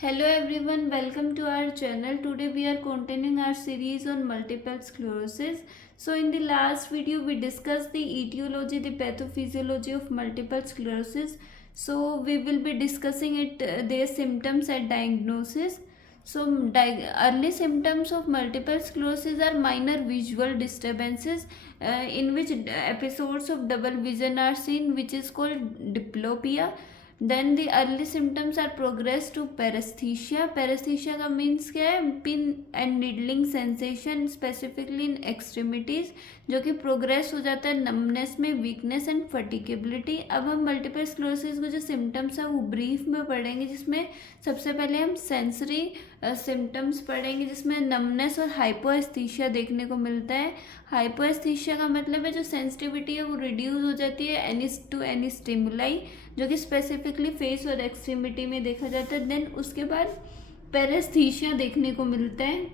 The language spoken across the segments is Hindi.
Hello everyone, welcome to our channel. Today we are continuing our series on multiple sclerosis. So in the last video we discussed the etiology, the pathophysiology of multiple sclerosis. So we will be discussing their symptoms and diagnosis. So early symptoms of multiple sclerosis are minor visual disturbances in which episodes of double vision are seen, which is called diplopia. Then the early symptoms are progress to paraesthesia. Paraesthesia का मीन्स क्या है? Pin and needling sensation specifically in extremities, जो कि प्रोग्रेस हो जाता है नमनेस में, वीकनेस एंड फटिकेबिलिटी. अब हम मल्टीपल स्क्लेरोसिस को जो सिम्टम्स है वो ब्रीफ में पढ़ेंगे, जिसमें सबसे पहले हम सेंसरी सिम्टम्स पढ़ेंगे, जिसमें नमनेस और हाइपोएस्थीसिया देखने को मिलता है. हाइपोएस्थीसिया का मतलब है जो सेंसिटिविटी है वो रिड्यूस हो जाती है एनी स्टिमुलाई, जो कि स्पेसिफिकली फेस और एक्सट्रीमिटी में देखा जाता है. देन उसके बाद पैरेस्थीसिया देखने को मिलता है,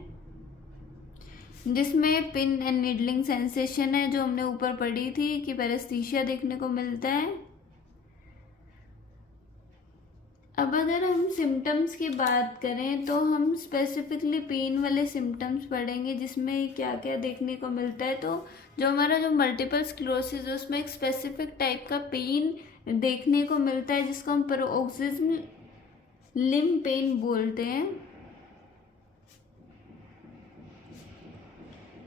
जिसमें पिन एंड नीडलिंग सेंसेशन है, जो हमने ऊपर पढ़ी थी कि पैरेस्थीसिया देखने को मिलता है. अब अगर हम सिम्टम्स की बात करें तो हम स्पेसिफिकली पेन वाले सिम्टम्स पढ़ेंगे, जिसमें क्या क्या देखने को मिलता है. तो जो हमारा जो मल्टीपल स्क्लेरोसिस है उसमें एक स्पेसिफिक टाइप का पेन देखने को मिलता है, जिसको हम पैरोक्सिज्म लिम्ब पेन बोलते हैं,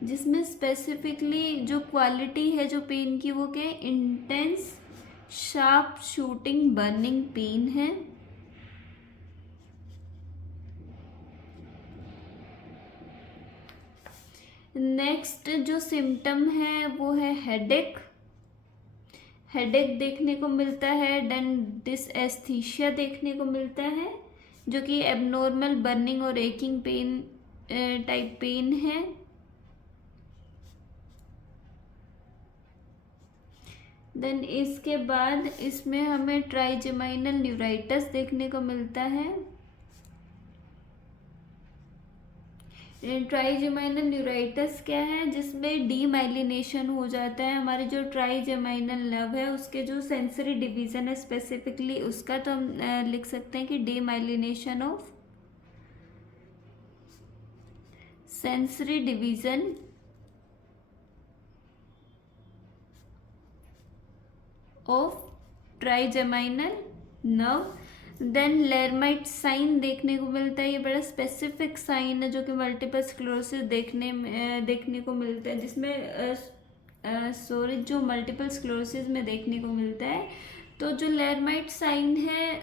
जिसमें स्पेसिफिकली जो क्वालिटी है जो पेन की वो क्या है? Intense sharp shooting burning pain है. नेक्स्ट जो सिम्टम है वो है हेडेक. हेडेक देखने को मिलता है. देन डिसएस्थीसिया देखने को मिलता है, जो कि एबनॉर्मल बर्निंग और एकिंग पेन टाइप पेन है. देन इसके बाद इसमें हमें ट्राइजेमाइनल न्यूराइटिस देखने को मिलता है. ट्राइजेमाइनल न्यूराइटिस क्या है? जिसमें डीमाइलिनेशन हो जाता है हमारे जो ट्राइजेमाइनल नर्व है उसके जो सेंसरी डिवीजन है स्पेसिफिकली उसका. तो हम लिख सकते हैं कि demyelination of sensory division of trigeminal nerve. Then Lhermitte sign देखने को मिलता है. ये बड़ा स्पेसिफिक साइन है जो कि मल्टीपल स्क्लेरोसिस देखने को मिलता है, जिसमें जो मल्टीपल स्क्लेरोसिस में देखने को मिलता है. तो जो लेरमाइट साइन है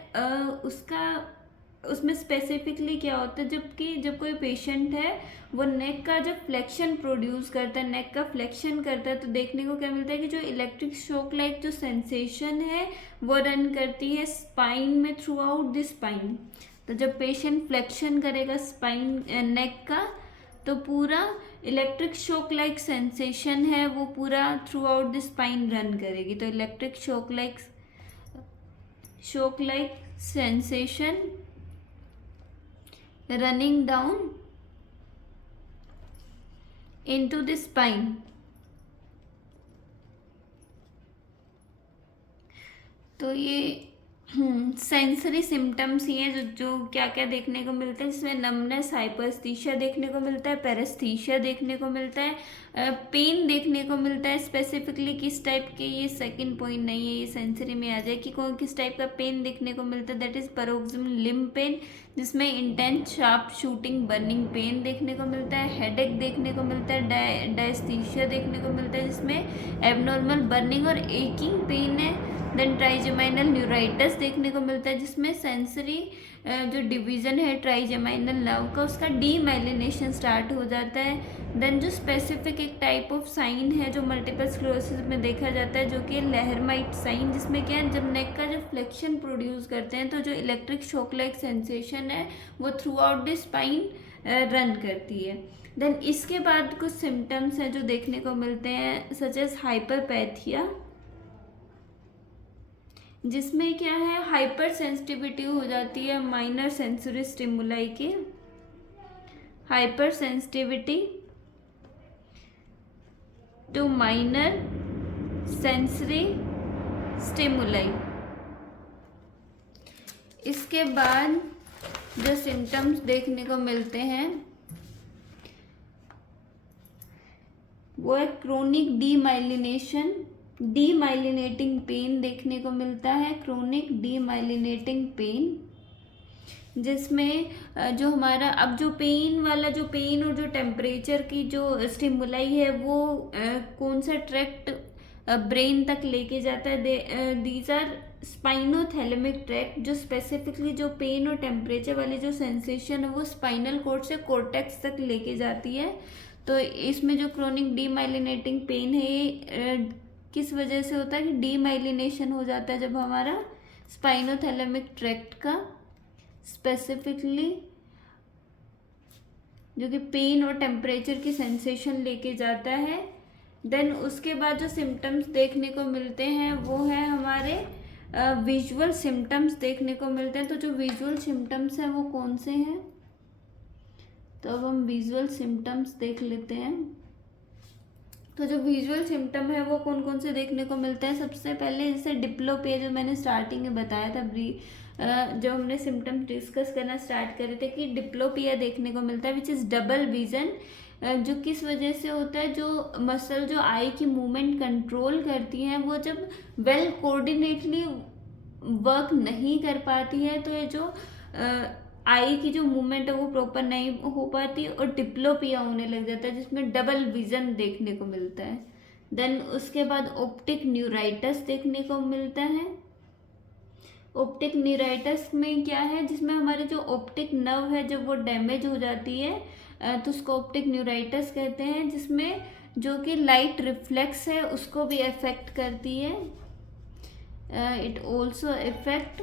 उसमें स्पेसिफिकली क्या होता है? जब कोई पेशेंट है वो नेक का जब फ्लेक्शन प्रोड्यूस करता है, नेक का फ्लेक्शन करता है, तो देखने को क्या मिलता है कि जो इलेक्ट्रिक शॉक लाइक जो सेंसेशन है वो रन करती है स्पाइन में, थ्रू आउट द स्पाइन. तो जब पेशेंट फ्लेक्शन करेगा स्पाइन नेक का, तो पूरा इलेक्ट्रिक शॉक लाइक सेंसेशन है वो पूरा through out the spine run करेगी. तो electric shock like sensation running down into the spine. तो ये सेंसरी सिम्टम्स ही हैं जो क्या क्या देखने को मिलते हैं, जिसमें नमनेस, हाइपरस्थीसिया देखने को मिलता है, पैरेस्थीसिया देखने को मिलता है, पेन देखने को मिलता है. स्पेसिफिकली किस टाइप के, ये सेकंड पॉइंट नहीं है, ये सेंसरी में आ जाए कि कौन किस टाइप का पेन देखने को मिलता है. दैट इज पैरोक्सिज्म लिम्ब पेन, जिसमें intense sharp shooting burning pain देखने को मिलता है. हेडेक देखने को मिलता है. डायस्थीसिया देखने को मिलता है, जिसमें एबनॉर्मल बर्निंग और एकिंग पेन है. देन ट्राइजेमाइनल न्यूराइटिस देखने को मिलता है, जिसमें सेंसरी जो डिवीज़न है ट्राइजेमाइनल नर्व का उसका डीमाइलिनेशन स्टार्ट हो जाता है. देन जो स्पेसिफिक एक टाइप ऑफ साइन है जो मल्टीपल स्क्लेरोसिस में देखा जाता है, जो कि लेहरमाइट साइन, जिसमें क्या है? जब नेक का जब फ्लेक्शन प्रोड्यूस करते हैं तो जो इलेक्ट्रिक शॉक लाइक सेंसेशन है वो throughout the spine run करती है. देन इसके बाद कुछ सिम्टम्स हैं जो देखने को मिलते हैं, सच एज हाइपरपैथिया, जिसमें क्या है? हाइपर सेंसिटिविटी हो जाती है माइनर सेंसरी स्टिमुलाई के. Hyper sensitivity to minor sensory stimuli. इसके बाद जो सिम्टम्स देखने को मिलते हैं वो है क्रोनिक डीमाइलिनेशन, डीमाइलिनेटिंग पेन देखने को मिलता है, क्रोनिक डीमाइलिनेटिंग पेन, जिसमें जो हमारा अब जो पेन वाला जो पेन और जो टेम्परेचर की जो स्टिमुलाई है वो कौन सा ट्रैक्ट ब्रेन तक लेके जाता है, दीज आर स्पाइनोथैलेमिक ट्रैक्ट, जो स्पेसिफिकली जो पेन और टेम्परेचर वाली जो सेंसेशन है वो स्पाइनल कॉर्ड से कॉर्टेक्स तक लेके जाती है। तो इसमें जो क्रोनिक डीमाइलिनेटिंग पेन है ये किस वजह से होता है कि डीमाइलिनेशन हो जाता है जब हमारा स्पाइनोथैलेमिक ट्रैक्ट का स्पेसिफिकली जो कि पेन और टेम्परेचर की सेंसेशन लेके जाता है। देन उसके बाद जो सिम्टम्स देखने को मिलते हैं वो है हमारे विजुअल सिम्टम्स देखने को मिलते हैं। तो जो विजुअल सिम्टम्स हैं वो कौन से हैं, तो अब हम विजुअल सिम्टम्स देख लेते हैं। तो जो विजुअल सिम्टम है वो कौन कौन से देखने को मिलते हैं। सबसे पहले जैसे डिप्लोपिया जो मैंने स्टार्टिंग में बताया था, जब हमने सिम्टम्स डिस्कस करना स्टार्ट करे थे कि डिप्लोपिया देखने को मिलता है विच इज़ डबल विजन, जो किस वजह से होता है, जो मसल जो आई की मूवमेंट कंट्रोल करती हैं वो जब वेल कोऑर्डिनेटली वर्क नहीं कर पाती है तो ये जो आई की जो मूवमेंट है वो प्रॉपर नहीं हो पाती और डिप्लोपिया होने लग जाता है जिसमें डबल विजन देखने को मिलता है। देन उसके बाद ऑप्टिक न्यूराइटिस देखने को मिलता है। ऑप्टिक न्यूराइटिस में क्या है, जिसमें हमारे जो ऑप्टिक नर्व है जब वो डैमेज हो जाती है तो उसको ऑप्टिक न्यूराइटिस कहते हैं, जिसमें जो कि लाइट रिफ्लेक्स है उसको भी अफेक्ट करती है। It also affect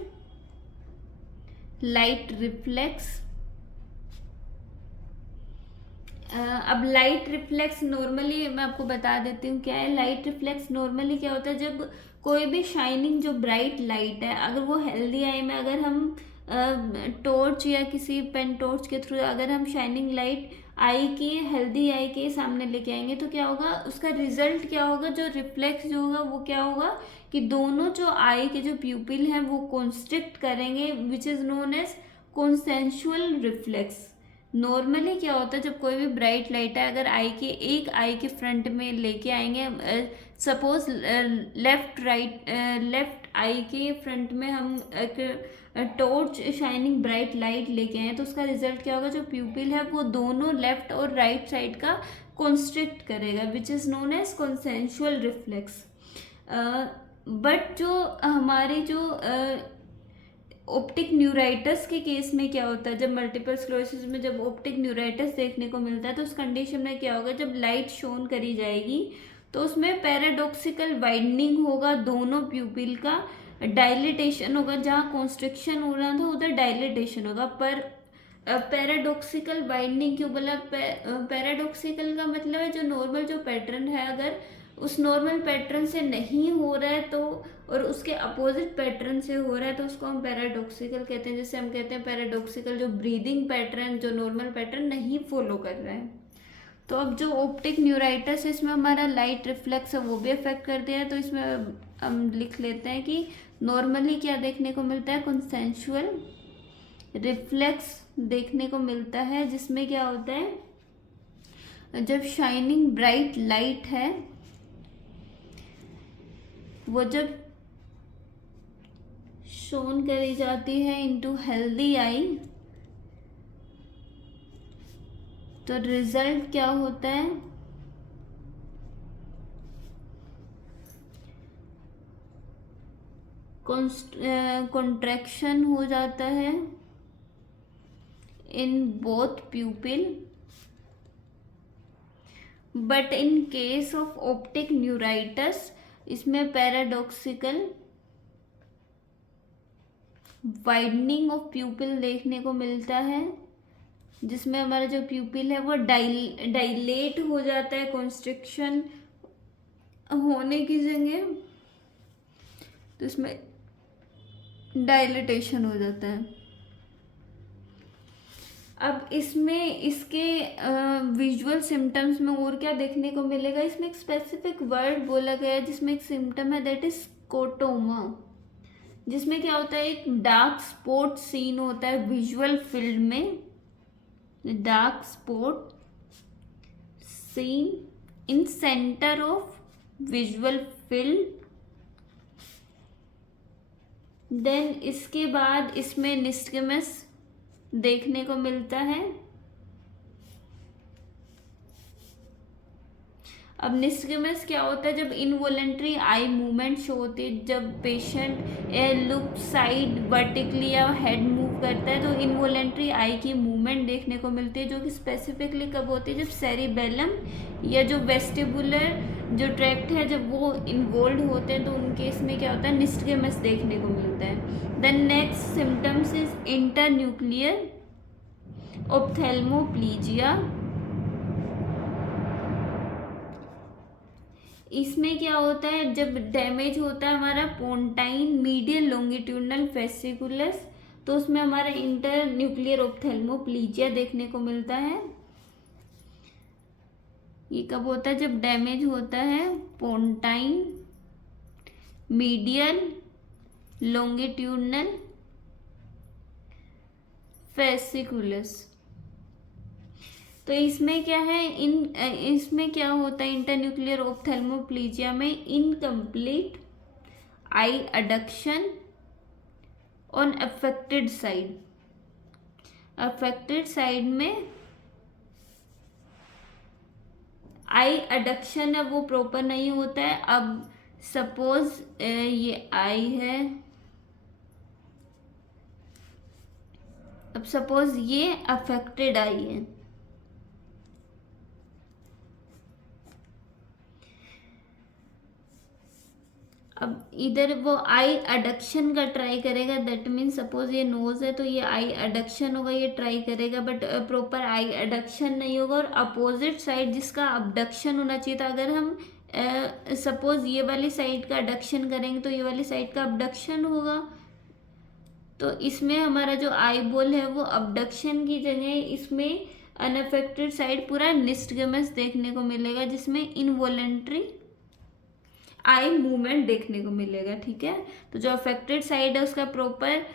light reflex. अब लाइट रिफ्लेक्स नॉर्मली मैं आपको बता देती हूँ क्या है। लाइट रिफ्लेक्स नॉर्मली क्या होता है, जब कोई भी शाइनिंग जो ब्राइट लाइट है अगर वो हेल्दी आई में अगर हम टॉर्च या किसी पेन टॉर्च के थ्रू अगर हम शाइनिंग लाइट आई की हेल्दी आई के सामने लेके आएंगे तो क्या होगा, उसका रिजल्ट क्या होगा, जो रिफ्लेक्स जो होगा वो क्या होगा कि दोनों जो आई के जो प्यूपिल हैं वो कॉन्स्ट्रिक्ट करेंगे which is known as consensual reflex. Normally क्या होता है, जब कोई भी ब्राइट लाइट है अगर एक आई के फ्रंट में लेके आएंगे, सपोज लेफ्ट आई के फ्रंट में हम एक टॉर्च शाइनिंग ब्राइट लाइट लेके आए तो उसका रिजल्ट क्या होगा, जो प्यूपिल है वो दोनों लेफ्ट और राइट साइड का कॉन्स्ट्रिक्ट करेगा which is known as consensual reflex. But जो हमारी जो ऑप्टिक न्यूराइटिस के केस में क्या होता है, जब मल्टीपल स्क्लेरोसिस में जब ऑप्टिक न्यूराइटिस देखने को मिलता है तो उस कंडीशन में क्या होगा, जब लाइट शोन करी जाएगी तो उसमें पैराडॉक्सिकल वाइडनिंग होगा, दोनों प्यूपिल का डायलिटेशन होगा, जहाँ कॉन्स्ट्रिक्शन हो रहा था उधर डायलिटेशन होगा। पर पैराडॉक्सिकल वाइडनिंग क्यों बोला, पैराडॉक्सिकल का मतलब है जो नॉर्मल जो पैटर्न है अगर उस नॉर्मल पैटर्न से नहीं हो रहा है तो और उसके अपोजिट पैटर्न से हो रहा है तो उसको हम पैराडॉक्सिकल कहते हैं। जैसे हम कहते हैं पैराडॉक्सिकल जो ब्रीदिंग पैटर्न जो नॉर्मल पैटर्न नहीं फॉलो कर रहा है। तो अब जो ऑप्टिक न्यूराइटिस है इसमें हमारा लाइट रिफ्लेक्स है वो भी अफेक्ट करते हैं। तो इसमें हम लिख लेते हैं कि नॉर्मली क्या देखने को मिलता है, कॉन्सेंशुअल रिफ्लेक्स देखने को मिलता है, जिसमें क्या होता है जब शाइनिंग ब्राइट लाइट है वो जब शोन करी जाती है इनटू हेल्दी आई तो रिजल्ट क्या होता है, कॉन्ट्रैक्शन हो जाता है in both प्यूपिल। But in case of optic neuritis इसमें पैराडॉक्सिकल वाइडनिंग ऑफ प्यूपिल देखने को मिलता है, जिसमें हमारा जो प्यूपिल है वो डाइलेट हो जाता है कॉन्स्ट्रिक्शन होने की जगह, तो इसमें डायलिटेशन हो जाता है। अब इसमें इसके विजुअल सिम्टम्स में और क्या देखने को मिलेगा, इसमें एक स्पेसिफिक वर्ड बोला गया है जिसमें एक सिम्टम है दैट इज स्कोटोमा। जिसमें क्या होता है, एक डार्क स्पॉट सीन होता है विजुअल फील्ड में, dark spot seen in centre of visual field. Then इसके बाद इसमें निस्टगमस देखने को मिलता है। अब निस्टगमस क्या होता है, जब इनवॉलेंट्री आई मूवमेंट शो होती है, जब पेशेंट लुक साइड वर्टिकली या हेड मूव करता है तो इनवॉलेंट्री आई की मूवमेंट देखने को मिलती है, जो कि स्पेसिफिकली कब होती है, जब सेरिबेलम या जो वेस्टिबुलर जो ट्रैक्ट है जब वो इन्वॉल्व होते हैं, तो उन केस में क्या होता है, निस्टगमस देखने को मिलता है। The next symptoms is internuclear ophthalmoplegia. इसमें क्या होता है, जब डैमेज होता है हमारा पोन्टाइन मीडियल लॉन्गिट्यूडनल फेसिकुलस, तो उसमें हमारा इंटर न्यूक्लियर ऑप्थेल्मोप्लीजिया देखने को मिलता है। ये कब होता है, जब डैमेज होता है पोन्टाइन मीडियल लॉन्गिट्यूडनल फेसिकुलस। तो इसमें क्या है, इसमें क्या होता है, इंटरन्यूक्लियर ऑप्थेल्मोप्लीजिया में incomplete I adduction on affected side. Affected side में आई अडक्शन है वो प्रॉपर नहीं होता है। अब सपोज ये आई है, अब सपोज ये अफेक्टेड आई है, अब इधर वो आई अडक्शन का ट्राई करेगा, दैट मीन्स सपोज ये नोज है तो ये आई अडक्शन होगा, ये ट्राई करेगा, बट प्रॉपर आई अडक्शन नहीं होगा। और अपोजिट साइड जिसका अबडक्शन होना चाहिए था, अगर हम सपोज ये वाली साइड का अडक्शन करेंगे तो ये वाली साइड का अबडक्शन होगा। तो इसमें हमारा जो आई बॉल है वो अबडक्शन की जगह इसमें अनअफेक्टेड साइड पूरा निस्टगमस देखने को मिलेगा, जिसमें इनवॉलेंट्री आई मूवमेंट देखने को मिलेगा। ठीक है, तो जो अफेक्टेड साइड है उसका प्रॉपर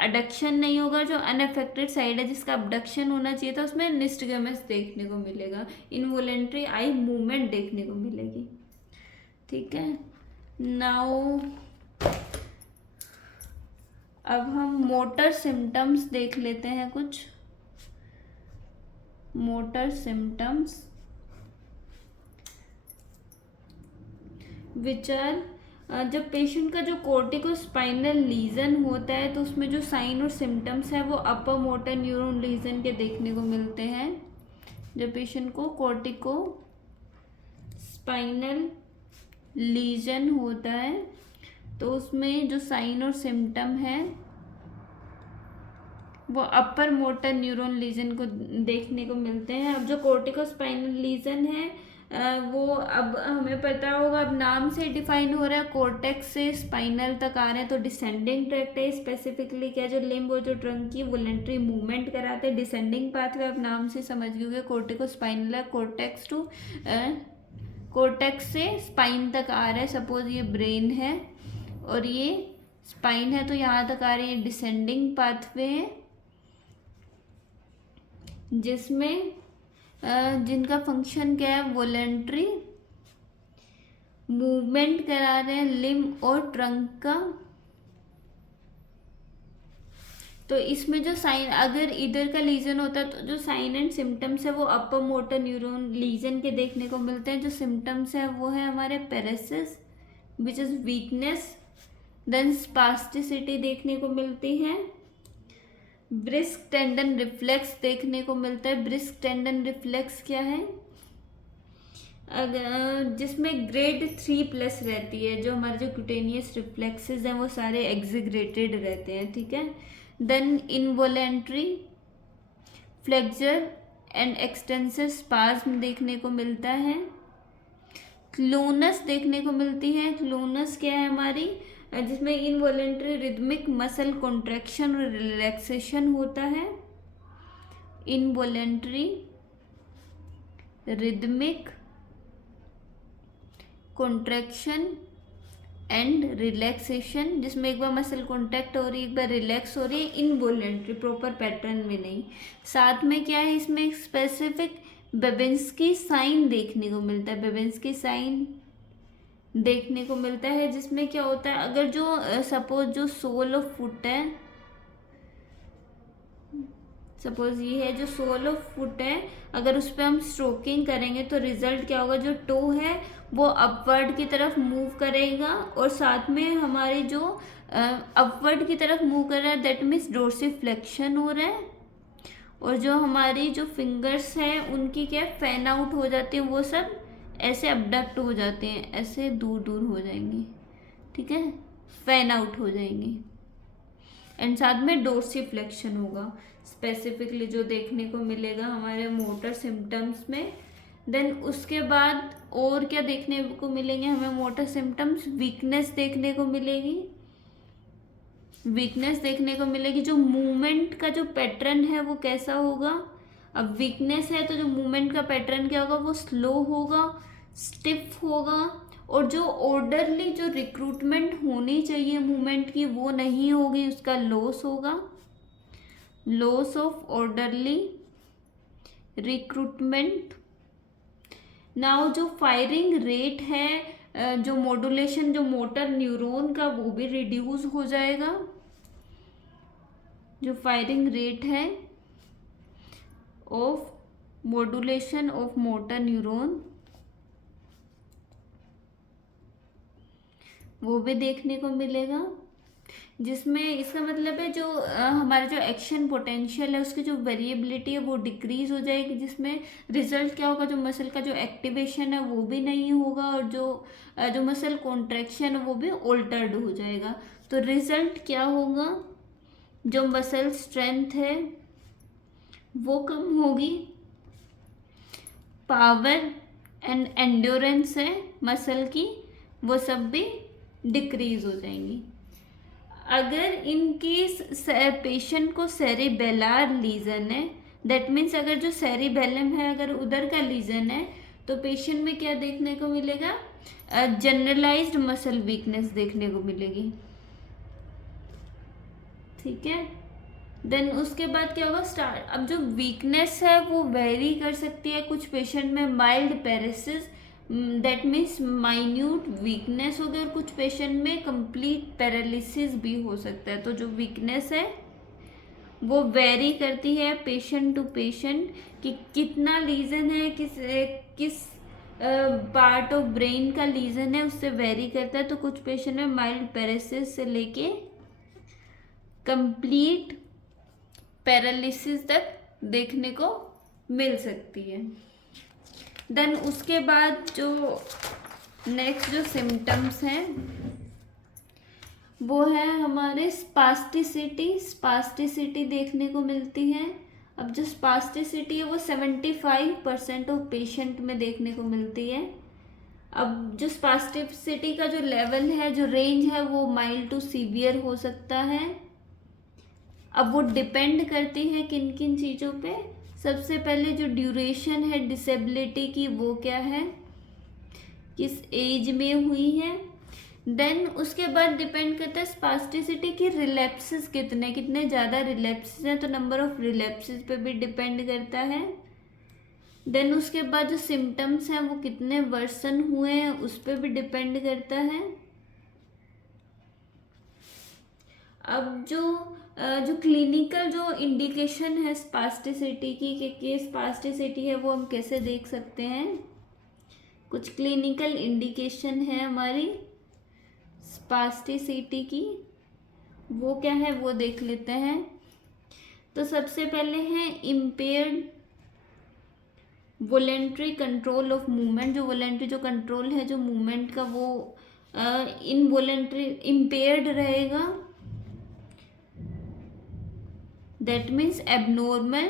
अडक्शन नहीं होगा, जो अनअफेक्टेड साइड है जिसका अबडक्शन होना चाहिए था उसमें निस्टगमस देखने को मिलेगा, इनवॉलेंट्री आई मूवमेंट देखने को मिलेगी। ठीक है, नाउ अब हम मोटर सिम्टम्स देख लेते हैं, कुछ मोटर सिम्टम्स विच आर, जब पेशेंट का जो कोर्टिकोस्पाइनल लीजन होता है तो उसमें जो साइन और सिम्टम्स है वो अपर मोटर न्यूरॉन लीजन के देखने को मिलते हैं। जब पेशेंट को कोर्टिकोस्पाइनल लीजन होता है तो उसमें जो साइन और सिम्टम है वो अपर मोटर न्यूरॉन लीजन को देखने को मिलते हैं। अब जो कोर्टिकोस्पाइनल लीजन है वो अब हमें पता होगा, अब नाम से डिफाइन हो रहा है, कोर्टेक्स से स्पाइनल तक आ रहे हैं तो डिसेंडिंग ट्रैक्ट है। स्पेसिफिकली क्या, जो लिम्ब और जो ट्रंक की वॉलंटरी मूवमेंट कराते हैं, डिसेंडिंग पाथवे आप नाम से समझ गए, कोर्टिकोस्पाइनल है, कोर्टेक्स से स्पाइन तक आ रहा है। सपोज ये ब्रेन है और ये स्पाइन है तो यहाँ तक आ रही है, डिसेंडिंग पाथवे है, जिसमें जिनका फंक्शन क्या है, वॉलंटरी मूवमेंट करा रहे हैं लिम्ब और ट्रंक का। तो इसमें जो साइन, अगर इधर का लीजन होता है तो जो साइन एंड सिम्टम्स है वो अपर मोटर न्यूरॉन लीजन के देखने को मिलते हैं। जो सिम्टम्स है वो है हमारे paresis which is weakness, then spasticity देखने को मिलती है, ब्रिस्क टेंडन रिफ्लेक्स देखने को मिलता है। ब्रिस्क टेंडन रिफ्लेक्स क्या है, जिसमें ग्रेड 3+ रहती है, जो हमारे जो क्यूटेनियस रिफ्लेक्सेस हैं वो सारे एग्जिग्रेटेड रहते हैं। ठीक है, then involuntary flexor and extensive spasm देखने को मिलता है। क्लोनस देखने को मिलती है। क्लोनस क्या है हमारी, जिसमें इनवॉलेंट्री रिदमिक मसल कॉन्ट्रैक्शन और रिलैक्सेशन होता है। Involuntary rhythmic contraction and relaxation, जिसमें एक बार मसल कॉन्टैक्ट हो रही है, एक बार रिलैक्स हो रही है, इनवॉलेंट्री, प्रॉपर पैटर्न में नहीं। साथ में क्या है, इसमें एक स्पेसिफिक बेबिंस्की साइन देखने को मिलता है, बेबिंस्की साइन देखने को मिलता है, जिसमें क्या होता है, अगर जो सपोज जो सोल ऑफ फुट है, सपोज ये है जो सोल ऑफ फुट है, अगर उस पर हम स्ट्रोकिंग करेंगे तो रिजल्ट क्या होगा, जो टो है वो अपवर्ड की तरफ मूव करेगा, और साथ में हमारे जो अपवर्ड की तरफ मूव कर रहा है दैट मीन्स डोर्सिफ्लेक्शन हो रहा है, और जो हमारी जो फिंगर्स हैं उनकी क्या फैन आउट हो जाती है, वो सब ऐसे अबडक्ट हो जाते हैं, ऐसे दूर दूर हो जाएंगी, ठीक है, फैन आउट हो जाएंगी, एंड साथ में डोर्सिफ्लेक्शन होगा स्पेसिफिकली जो देखने को मिलेगा हमारे मोटर सिम्टम्स में। देन उसके बाद और क्या देखने को मिलेंगे हमें मोटर सिम्टम्स, वीकनेस देखने को मिलेगी, वीकनेस देखने को मिलेगी, जो मूवमेंट का जो पैटर्न है वो कैसा होगा। अब वीकनेस है तो जो मूवमेंट का पैटर्न क्या होगा, वो स्लो होगा, स्टिफ होगा, और जो ऑर्डरली जो रिक्रूटमेंट होनी चाहिए मूवमेंट की वो नहीं होगी, उसका लॉस होगा, loss of orderly recruitment. Now जो फायरिंग रेट है, जो मॉड्यूलेशन जो मोटर न्यूरॉन का वो भी रिड्यूस हो जाएगा, जो फायरिंग रेट है of modulation of motor neuron वो भी देखने को मिलेगा, जिसमें इसका मतलब है जो हमारा जो एक्शन पोटेंशियल है उसकी जो वेरिएबिलिटी है वो डिक्रीज हो जाएगी, जिसमें रिजल्ट क्या होगा, जो मसल का जो एक्टिवेशन है वो भी नहीं होगा, और जो मसल कॉन्ट्रैक्शन है वो भी ऑल्टर्ड हो जाएगा। तो रिजल्ट क्या होगा, जो मसल स्ट्रेंथ है वो कम होगी, पावर एंड एंड्योरेंस है मसल की वो सब भी डिक्रीज हो जाएंगी। अगर इन केस पेशेंट को सेरिबेलर लीजन है, दैट मीन्स अगर जो सेरिबेलम है अगर उधर का लीजन है तो पेशेंट में क्या देखने को मिलेगा, जनरलाइज्ड मसल वीकनेस देखने को मिलेगी, ठीक है। देन उसके बाद क्या होगा, स्टार्ट, अब जो वीकनेस है वो वेरी कर सकती है, कुछ पेशेंट में mild paralysis that means minute weakness हो गई, और कुछ पेशेंट में कंप्लीट पैरालिसिस भी हो सकता है। तो जो वीकनेस है वो वेरी करती है पेशेंट टू पेशेंट, कि कितना लीजन है, किस पार्ट ऑफ ब्रेन का लीजन है उससे वेरी करता है। तो कुछ पेशेंट में माइल्ड पैरालिसिस से लेके कंप्लीट पैरालिसिस तक देखने को मिल सकती है। देन उसके बाद जो नेक्स्ट जो सिम्टम्स हैं वो है हमारे स्पास्टिसिटी, स्पास्टिसिटी देखने को मिलती है। अब जो स्पास्टिसिटी है वो 75% ऑफ पेशेंट में देखने को मिलती है। अब जो स्पास्टिसिटी का जो लेवल है, जो रेंज है, वो माइल्ड टू सीवियर हो सकता है। अब वो डिपेंड करती है किन किन चीज़ों पे। सबसे पहले जो ड्यूरेशन है डिसेबिलिटी की वो क्या है, किस एज में हुई है। देन उसके बाद डिपेंड करता है स्पास्टिसिटी की रिलैप्सेस कितने ज़्यादा रिलैप्सेस हैं तो नंबर ऑफ रिलैप्सेस पे भी डिपेंड करता है। देन उसके बाद जो सिम्टम्स हैं वो कितने वर्सन हुए हैं उस पर भी डिपेंड करता है। अब जो क्लिनिकल जो इंडिकेशन है स्पास्टिसिटी की कि स्पास्टिसिटी है वो हम कैसे देख सकते हैं। कुछ क्लिनिकल इंडिकेशन है हमारी स्पास्टिसिटी की, वो क्या है वो देख लेते हैं। तो सबसे पहले है impaired voluntary control of movement. जो वॉलेंट्री जो कंट्रोल है जो मूवमेंट का वो इनवॉलेंट्री इम्पेयर्ड रहेगा, दैट मीन्स एबनॉर्मल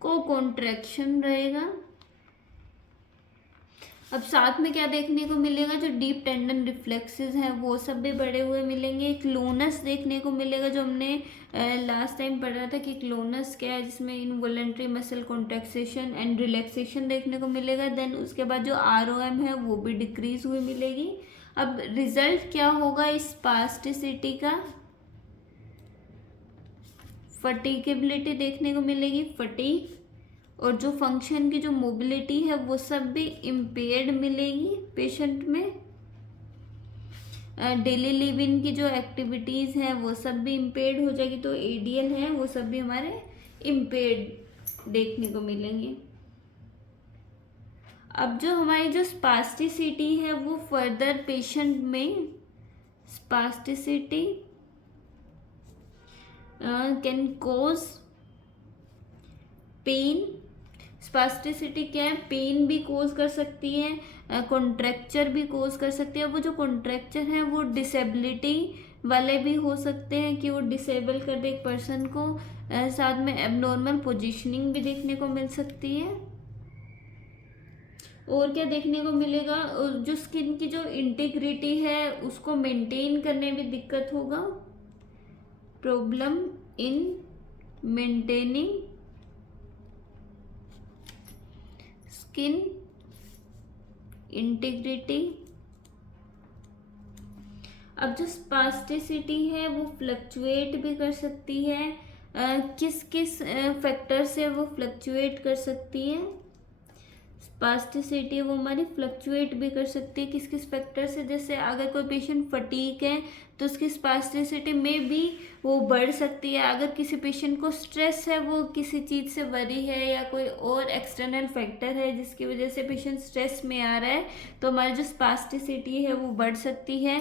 को कॉन्ट्रैक्शन रहेगा। अब साथ में क्या देखने को मिलेगा, जो डीप टेंडन रिफ्लेक्सेस हैं वो सब भी बढ़े हुए मिलेंगे। क्लोनस देखने को मिलेगा, जो हमने लास्ट टाइम पढ़ा था कि क्लोनस क्या है, जिसमें involuntary muscle contraction and relaxation देखने को मिलेगा। देन उसके बाद जो ROM है वो भी डिक्रीज हुई मिलेगी। अब रिजल्ट क्या होगा इस स्पास्टिसिटी का, फटीकेबिलिटी देखने को मिलेगी, फटीक, और जो फंक्शन की जो मोबिलिटी है वो सब भी इम्पेयर्ड मिलेगी पेशेंट में। डेली लिविंग की जो एक्टिविटीज़ हैं वो सब भी इम्पेयर्ड हो जाएगी, तो एडीएल है वो सब भी हमारे इम्पेयर्ड देखने को मिलेंगे। अब जो हमारी जो स्पास्टिसिटी है वो फर्दर पेशेंट में spasticity can cause pain. Spasticity क्या है, पेन भी कोज कर सकती है, कॉन्ट्रैक्चर भी कोज कर सकती है। वो जो कॉन्ट्रैक्चर है वो डिसेबिलिटी वाले भी हो सकते हैं कि वो डिसेबल कर दे एक पर्सन को। साथ में एबनॉर्मल पोजीशनिंग भी देखने को मिल सकती है। और क्या देखने को मिलेगा, जो स्किन की जो इंटीग्रिटी है उसको मेंटेन करने में दिक्कत होगा, problem in maintaining skin integrity. अब जो स्पास्टिसिटी है वो फ्लक्चुएट भी कर सकती है, किस किस फैक्टर से वो फ्लक्चुएट कर सकती है, स्पास्टिसिटी वो हमारी फ्लक्चुएट भी कर सकती है किस किस फैक्टर से। जैसे अगर कोई पेशेंट फटीक है तो उसकी स्पास्टिसिटी में भी वो बढ़ सकती है। अगर किसी पेशेंट को स्ट्रेस है, वो किसी चीज़ से वरी है या कोई और एक्सटर्नल फैक्टर है जिसकी वजह से पेशेंट स्ट्रेस में आ रहा है, तो हमारी जो स्पास्टिसिटी है वो बढ़ सकती है।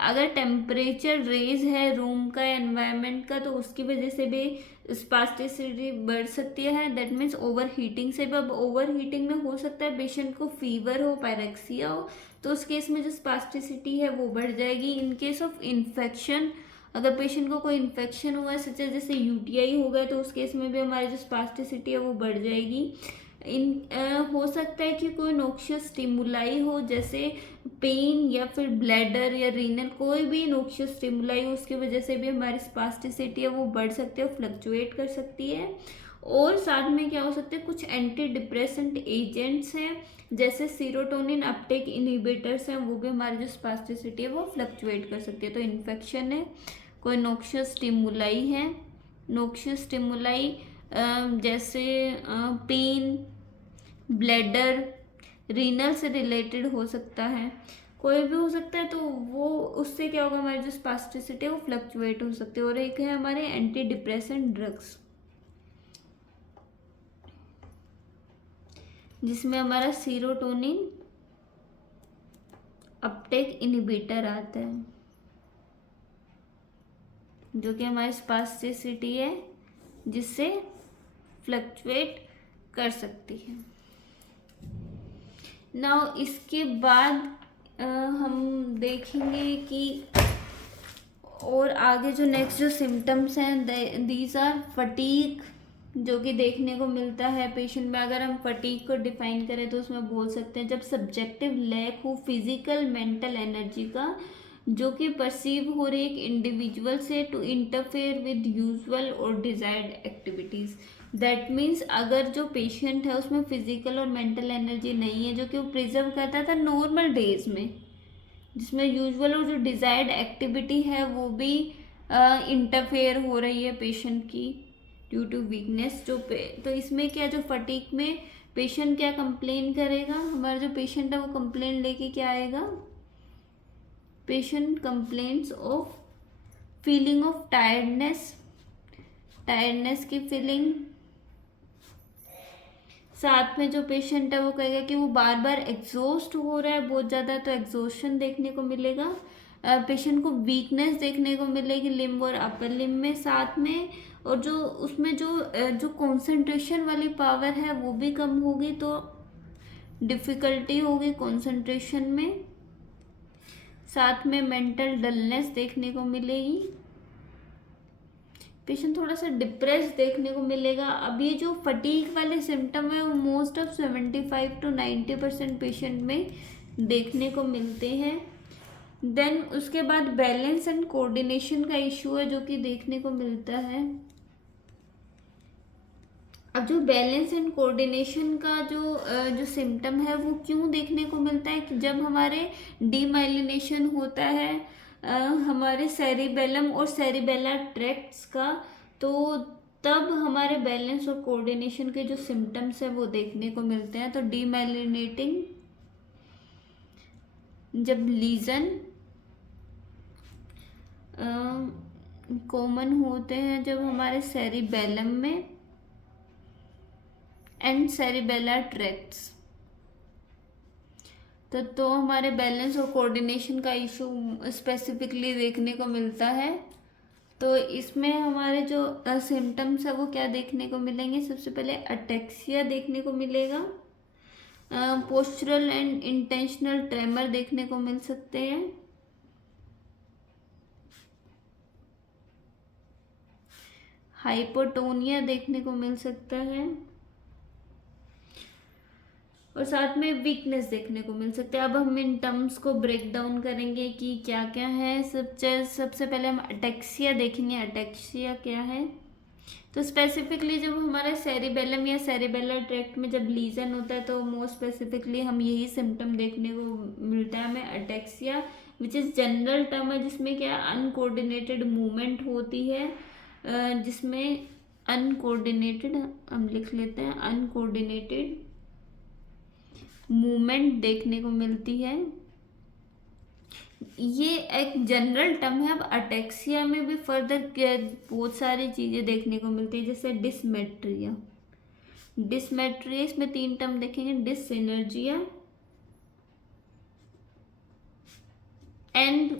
अगर टेम्परेचर रेज है रूम का, एनवायरनमेंट का, तो उसकी वजह से भी स्पास्टिसिटी बढ़ सकती है। दैट मीन्स ओवर हीटिंग से भी। अब ओवर हीटिंग में हो सकता है पेशेंट को फीवर हो, पायरेक्सिया हो, तो उस केस में जो स्पास्टिसिटी है वो बढ़ जाएगी। इन केस ऑफ इन्फेक्शन, अगर पेशेंट को कोई इन्फेक्शन हुआ है सच जैसे यूटीआई हो गया, तो उस केस में भी हमारी जो स्पास्टिसिटी है वो बढ़ जाएगी। हो सकता है कि कोई नोक्शियस स्टिमुलाई हो, जैसे पेन या फिर ब्लैडर या रीनल, कोई भी नोक्शियस स्टिमुलाई हो, उसकी वजह से भी हमारी स्पास्टिसिटी है वो बढ़ सकती है, फ्लक्चुएट कर सकती है। और साथ में क्या हो सकते हैं, कुछ एंटी डिप्रेसेंट एजेंट्स हैं जैसे सीरोटोनिन अपटेक इनहिबिटर्स हैं, वो भी हमारी जो स्पास्टिसिटी है वो फ्लक्चुएट कर सकती है। तो इन्फेक्शन है, कोई नोक्शियस स्टिमुलाई है, नोक्शियस स्टिमुलाई जैसे पेन, ब्लैडर, रीनल से रिलेटेड हो सकता है, कोई भी हो सकता है, तो वो उससे क्या होगा, हमारी जो स्पास्टिसिटी है वो फ्लक्चुएट हो सकती है। और एक है हमारे एंटी डिप्रेसेंट ड्रग्स, जिसमें हमारा सीरोटोनिन अपटेक इनहिबिटर आता है, जो कि हमारी स्पास्टिसिटी है जिससे फ्लक्चुएट कर सकती है। नाउ इसके बाद हम देखेंगे कि और आगे जो नेक्स्ट जो सिम्टम्स हैं, दीज आर फटीक, जो कि देखने को मिलता है पेशेंट में। अगर हम फटीक को डिफाइन करें तो उसमें बोल सकते हैं जब सब्जेक्टिव लैक हो फिजिकल मेंटल एनर्जी का, जो कि परसीव हो रही एक इंडिविजुअल से टू इंटरफेयर विद यूजुअल और डिजायर्ड एक्टिविटीज़। दैट मीन्स अगर जो पेशेंट है उसमें फिजिकल और मेंटल एनर्जी नहीं है, जो कि वो प्रिजर्व करता था नॉर्मल डेज में, जिसमें यूजुअल और जो डिजायर्ड एक्टिविटी है वो भी इंटरफेयर हो रही है पेशेंट की ड्यू टू वीकनेस। तो इसमें क्या, जो फटीक में पेशेंट क्या कंप्लेन करेगा, हमारा जो पेशेंट है वो कंप्लेन लेके क्या आएगा, patient complains of feeling of tiredness, tiredness की फीलिंग। साथ में जो पेशेंट है वो कहेगा कि वो बार बार एग्जॉस्ट हो रहा है बहुत ज़्यादा, तो एग्जॉशन देखने को मिलेगा। पेशेंट को वीकनेस देखने को मिलेगी लिम्ब और अपर लिम्ब में साथ में, और जो उसमें जो कंसंट्रेशन वाली पावर है वो भी कम होगी, तो डिफ़िकल्टी होगी कंसंट्रेशन में। साथ में मेंटल डलनेस देखने को मिलेगी, पेशेंट थोड़ा सा डिप्रेस देखने को मिलेगा। अब ये जो फटीक वाले सिम्टम है वो मोस्ट ऑफ 75 to 90% पेशेंट में देखने को मिलते हैं। देन उसके बाद बैलेंस एंड कोऑर्डिनेशन का इशू है जो कि देखने को मिलता है। अब जो बैलेंस एंड कोऑर्डिनेशन का जो सिम्टम है वो क्यों देखने को मिलता है कि जब हमारे डीमाइलिनेशन होता है हमारे सेरिबेलम और सेरिबेलर ट्रैक्ट्स का, तो तब हमारे बैलेंस और कोऑर्डिनेशन के जो सिम्टम्स है वो देखने को मिलते हैं। तो डीमाइलिनेटिंग जब लीजन कॉमन होते हैं जब हमारे सेरिबेलम में एंड सेरिबेलर ट्रैक्ट्स, तो हमारे बैलेंस और कोऑर्डिनेशन का इशू स्पेसिफिकली देखने को मिलता है। तो इसमें हमारे जो सिम्टम्स है वो क्या देखने को मिलेंगे? सबसे पहले अटेक्सिया देखने को मिलेगा, पोस्चरल एंड इंटेंशनल ट्रेमर देखने को मिल सकते हैं, हाइपोटोनिया देखने को मिल सकता है, और साथ में वीकनेस देखने को मिल सकता है। अब हम इन टर्म्स को ब्रेक डाउन करेंगे कि क्या क्या है। सबसे पहले हम अटेक्सिया देखेंगे। अटेक्सिया क्या है? तो स्पेसिफिकली जब हमारा सेरिबेलम या सेरिबेलर ट्रैक्ट में जब लीजन होता है तो मोस्ट स्पेसिफिकली हम यही सिम्टम देखने को मिलता है हमें, ataxia, which is general term है जिसमें क्या अनकोऑर्डिनेटेड मूवमेंट होती है, जिसमें अनकोऑर्डिनेटेड हम लिख लेते हैं, अनकोऑर्डिनेटेड मूवमेंट देखने को मिलती है। ये एक जनरल टर्म है। अब अटेक्सिया में भी फर्दर बहुत सारी चीज़ें देखने को मिलती है, जैसे डिसमेट्रिया। डिसमेट्रिया इसमें 3 टर्म देखेंगे, डिससिनर्जिया एंड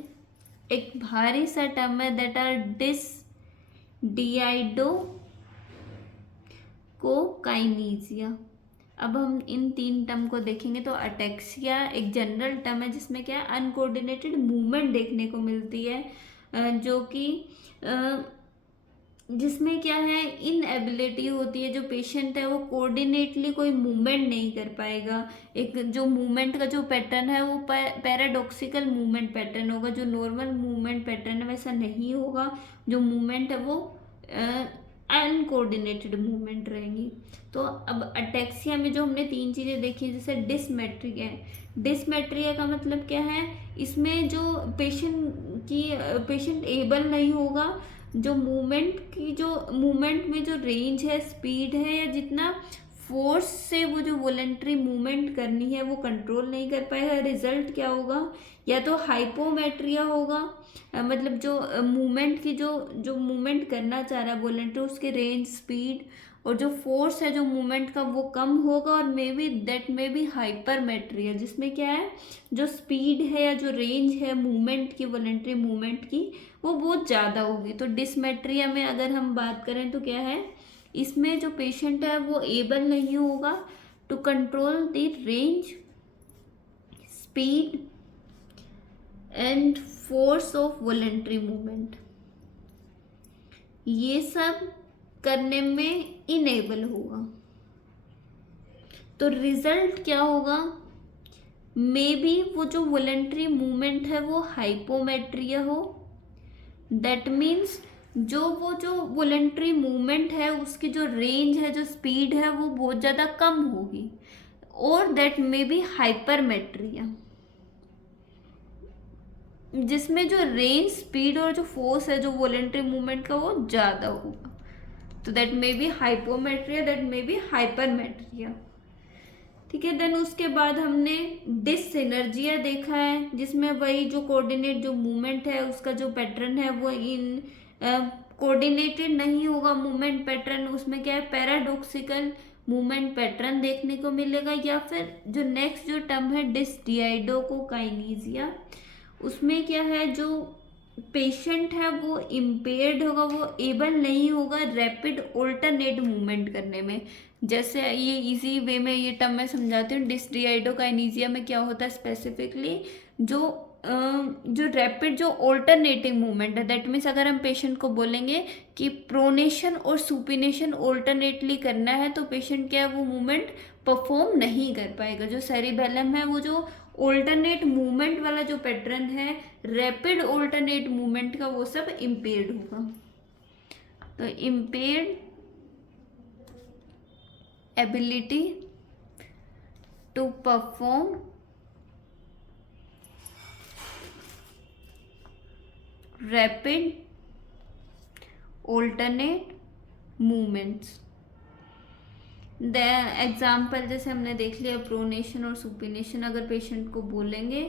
एक भारी सा टर्म है दैट आर डिसडियाइडो कोकाइनीजिया। अब हम इन 3 टर्म को देखेंगे। तो अटेक्सिया एक जनरल टर्म है जिसमें क्या अनकोऑर्डिनेटेड मूवमेंट देखने को मिलती है, जो कि जिसमें क्या है इनएबिलिटी होती है, जो पेशेंट है वो कोऑर्डिनेटली कोई मूवमेंट नहीं कर पाएगा। एक जो मूवमेंट का जो पैटर्न है वो पैराडॉक्सिकल मूवमेंट पैटर्न होगा, जो नॉर्मल मूवमेंट पैटर्न है वैसा नहीं होगा। जो मूवमेंट है वो अनकोऑर्डिनेटेड मूवमेंट रहेंगी। तो अब अटेक्सिया में जो हमने 3 चीज़ें देखी, जैसे डिसमेट्रिया है। डिसमेट्रिया का मतलब क्या है? इसमें जो पेशेंट एबल नहीं होगा, जो मूवमेंट में जो रेंज है, स्पीड है, या जितना फोर्स से वो जो वॉलेंट्री मूवमेंट करनी है वो कंट्रोल नहीं कर पाएगा। रिजल्ट क्या होगा? या तो हाइपोमेट्रिया होगा, मतलब जो मूवमेंट की जो मूवमेंट करना चाह रहा है वॉलेंट्री, उसके रेंज, स्पीड और जो फोर्स है जो मूवमेंट का वो कम होगा, और दैट मे बी हाइपरमेट्रिया, जिसमें क्या है जो स्पीड है या जो रेंज है मूवमेंट की, वॉलेंट्री मूवमेंट की, वो बहुत ज़्यादा होगी। तो डिसमेट्रिया में अगर हम बात करें तो क्या है, इसमें जो पेशेंट है वो एबल नहीं होगा to control the range, speed and force of voluntary movement, ये सब करने में इनेबल होगा। तो रिजल्ट क्या होगा? मे बी वो जो वॉलेंट्री मूवमेंट है वो हाइपोमेट्रिया हो, दैट मीन्स जो वॉलेंट्री मूवमेंट है उसकी जो रेंज है, जो स्पीड है वो बहुत ज़्यादा कम होगी, और दैट मे बी हाइपरमेट्रिया, जिसमें जो रेंज, स्पीड और जो फोर्स है जो वॉलेंट्री मूवमेंट का वो ज़्यादा होगा। तो that may be hypometria, that may be hypermetria. ठीक है, देन उसके बाद हमने डिससिनर्जिया देखा है, जिसमें वही जो कोऑर्डिनेट जो मूवमेंट है उसका जो पैटर्न है वो इन कोऑर्डिनेटेड नहीं होगा मूवमेंट पैटर्न, उसमें क्या है पैराडॉक्सिकल मूवमेंट पैटर्न देखने को मिलेगा। या फिर जो नेक्स्ट जो टर्म है डिसडियाइडोकोकाइनीजिया, उसमें क्या है जो पेशेंट है वो इम्पेयर्ड होगा, वो एबल नहीं होगा रैपिड ऑल्टरनेट मूवमेंट करने में। जैसे ये इजी वे में ये टर्म मैं समझाती हूँ। डिसडियाइडोकाइनीजिया में क्या होता है स्पेसिफिकली, जो रैपिड जो ऑल्टरनेटिंग मूवमेंट है, दैट मीन्स अगर हम पेशेंट को बोलेंगे कि प्रोनेशन और सुपिनेशन ऑल्टरनेटली करना है तो पेशेंट क्या है वो मूवमेंट परफॉर्म नहीं कर पाएगा। जो सेरिबेलम है वो जो ऑल्टरनेट मूवमेंट वाला जो पैटर्न है, रैपिड ऑल्टरनेट मूवमेंट का, वो सब इम्पेयर्ड होगा। तो impaired ability to perform rapid alternate movements. The example जैसे हमने देख लिया प्रोनेशन और सुपिनेशन, अगर पेशेंट को बोलेंगे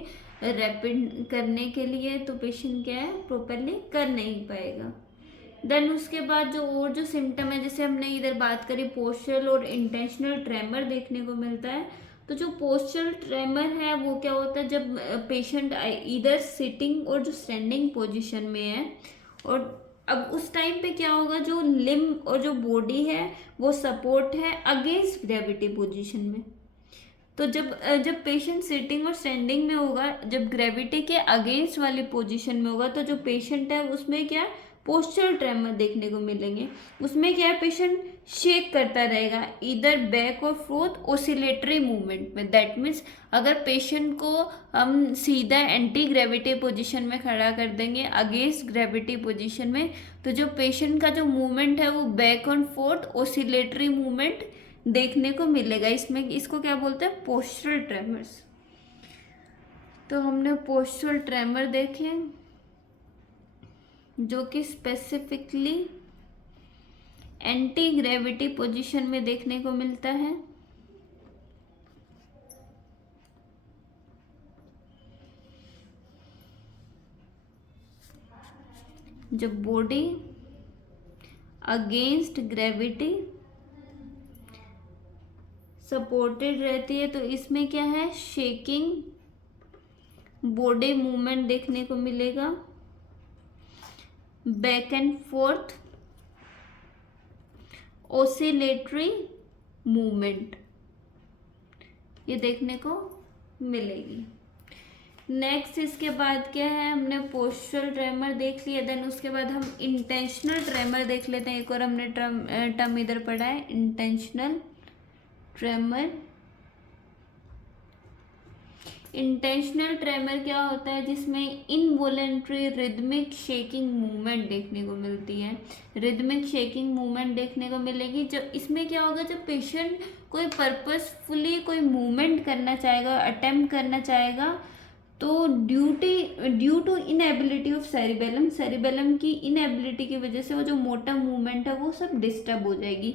रैपिड करने के लिए तो पेशेंट क्या है, प्रॉपरली कर नहीं पाएगा। देन उसके बाद जो सिम्टम है, जैसे हमने इधर बात करी पोस्चरल और इंटेंशनल ट्रेमर देखने को मिलता है। तो जो पोस्चरल ट्रेमर है वो क्या होता है, जब पेशेंट इधर सिटिंग और जो स्टैंडिंग पोजीशन में है, और अब उस टाइम पे क्या होगा, जो लिम्ब और जो बॉडी है वो सपोर्ट है अगेंस्ट ग्रेविटी पोजीशन में। तो जब पेशेंट सिटिंग और स्टैंडिंग में होगा, जब ग्रेविटी के अगेंस्ट वाली पोजीशन में होगा, तो जो पेशेंट है उसमें क्या पोस्चरल ट्रेमर देखने को मिलेंगे। उसमें क्या है, पेशेंट शेक करता रहेगा इधर बैक और फोर्थ ओसिलेटरी मूवमेंट में। दैट मीन्स अगर पेशेंट को हम सीधा एंटी ग्रेविटी पोजीशन में खड़ा कर देंगे अगेंस्ट ग्रेविटी पोजीशन में, तो जो पेशेंट का जो मूवमेंट है वो बैक और फोर्थ ओसिलेटरी मूवमेंट देखने को मिलेगा। इसमें इसको क्या बोलते हैं, पोस्चरल ट्रेमर्स। तो हमने पोस्चरल ट्रेमर देखे जो कि स्पेसिफिकली एंटी ग्रेविटी पोजीशन में देखने को मिलता है। जब बॉडी अगेंस्ट ग्रेविटी सपोर्टेड रहती है तो इसमें क्या है, शेकिंग बॉडी मूवमेंट देखने को मिलेगा, back and fourth oscillatory movement ये देखने को मिलेगी। नेक्स्ट इसके बाद क्या है, हमने पोस्चरल ट्रेमर देख लिया। देन उसके बाद हम इंटेंशनल ट्रेमर देख लेते हैं। एक और हमने टर्म इधर पढ़ा है, इंटेंशनल ट्रेमर। इंटेंशनल ट्रेमर क्या होता है, जिसमें इनवॉलेंट्री रिदमिक शेकिंग मूवमेंट देखने को मिलती है। रिदमिक शेकिंग मूवमेंट देखने को मिलेगी। जब इसमें क्या होगा, जब पेशेंट कोई पर्पसफुली कोई मूवमेंट करना चाहेगा, अटेम्प्ट करना चाहेगा, तो due to inability of cerebellum की इनएबिलिटी की वजह से वो जो मोटर मूवमेंट है वो सब डिस्टर्ब हो जाएगी।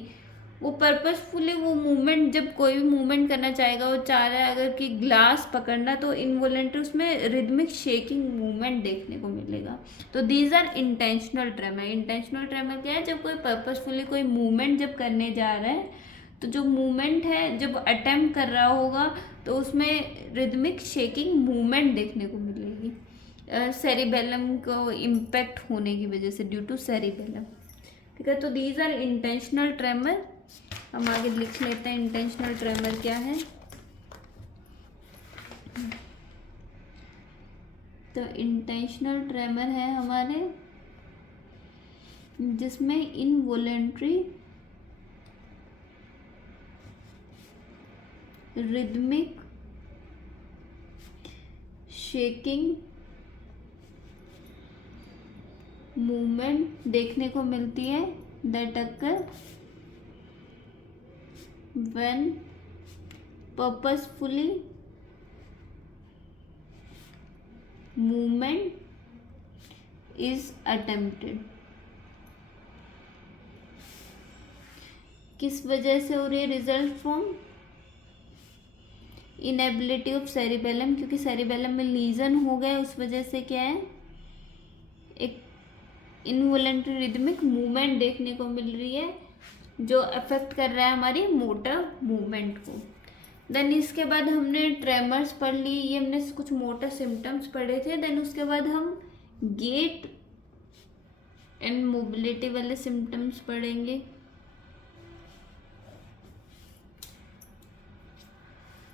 वो पर्पसफुली वो मूवमेंट, जब कोई भी मूवमेंट करना चाहेगा, वो चाह रहा है अगर कि ग्लास पकड़ना, तो इनवॉलेंट्री उसमें रिदमिक शेकिंग मूवमेंट देखने को मिलेगा। तो these are intentional tremor. Intentional tremor क्या है, जब कोई पर्पसफुली कोई मूवमेंट जब करने जा रहा है, तो जो मूवमेंट है जब अटेम्प्ट कर रहा होगा तो उसमें रिदमिक शेकिंग मूवमेंट देखने को मिलेगी सेरिबेलम को इम्पैक्ट होने की वजह से, ड्यू टू सेरिबेलम। ठीक है, तो दीज आर इंटेंशनल ट्रेमर। हम आगे लिख लेते हैं इंटेंशनल ट्रेमर क्या है। तो इंटेंशनल ट्रेमर है हमारे जिसमें इनवॉलेंट्री रिदमिक शेकिंग मूवमेंट देखने को मिलती है, that occur when purposefully movement is attempted। किस वजह से हो रही है, result from inability of cerebellum, क्योंकि सेरिबेलम में लीजन हो गए, उस वजह से क्या है, एक इनवॉलेंट्री रिदमिक मूवमेंट देखने को मिल रही है जो अफेक्ट कर रहा है हमारी मोटर मूवमेंट को। देन इसके बाद हमने ट्रेमर्स पढ़ ली, ये हमने कुछ मोटर सिम्टम्स पढ़े थे। देन उसके बाद हम गेट एंड मोबिलिटी वाले सिम्टम्स पढ़ेंगे।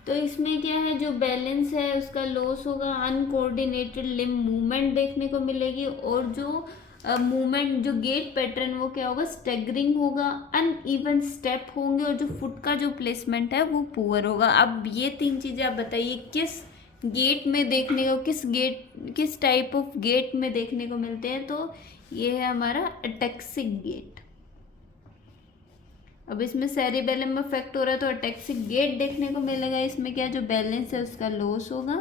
तो इसमें क्या है, जो बैलेंस है उसका लॉस होगा, अनकोऑर्डिनेटेड लिम्ब मूवमेंट देखने को मिलेगी, और जो मूवमेंट जो गेट पैटर्न वो क्या होगा, स्टैगरिंग होगा, अनइवन स्टेप होंगे, और जो फुट का जो प्लेसमेंट है वो पुअर होगा। अब ये तीन चीज़ें आप बताइए किस गेट में देखने को, किस टाइप ऑफ गेट में देखने को मिलते हैं। तो ये है हमारा अटैक्सिक गेट। अब इसमें सेरिबेलम अफेक्ट हो रहा है तो अटैक्सिक गेट देखने को मिलेगा। इसमें क्या जो बैलेंस है उसका लॉस होगा।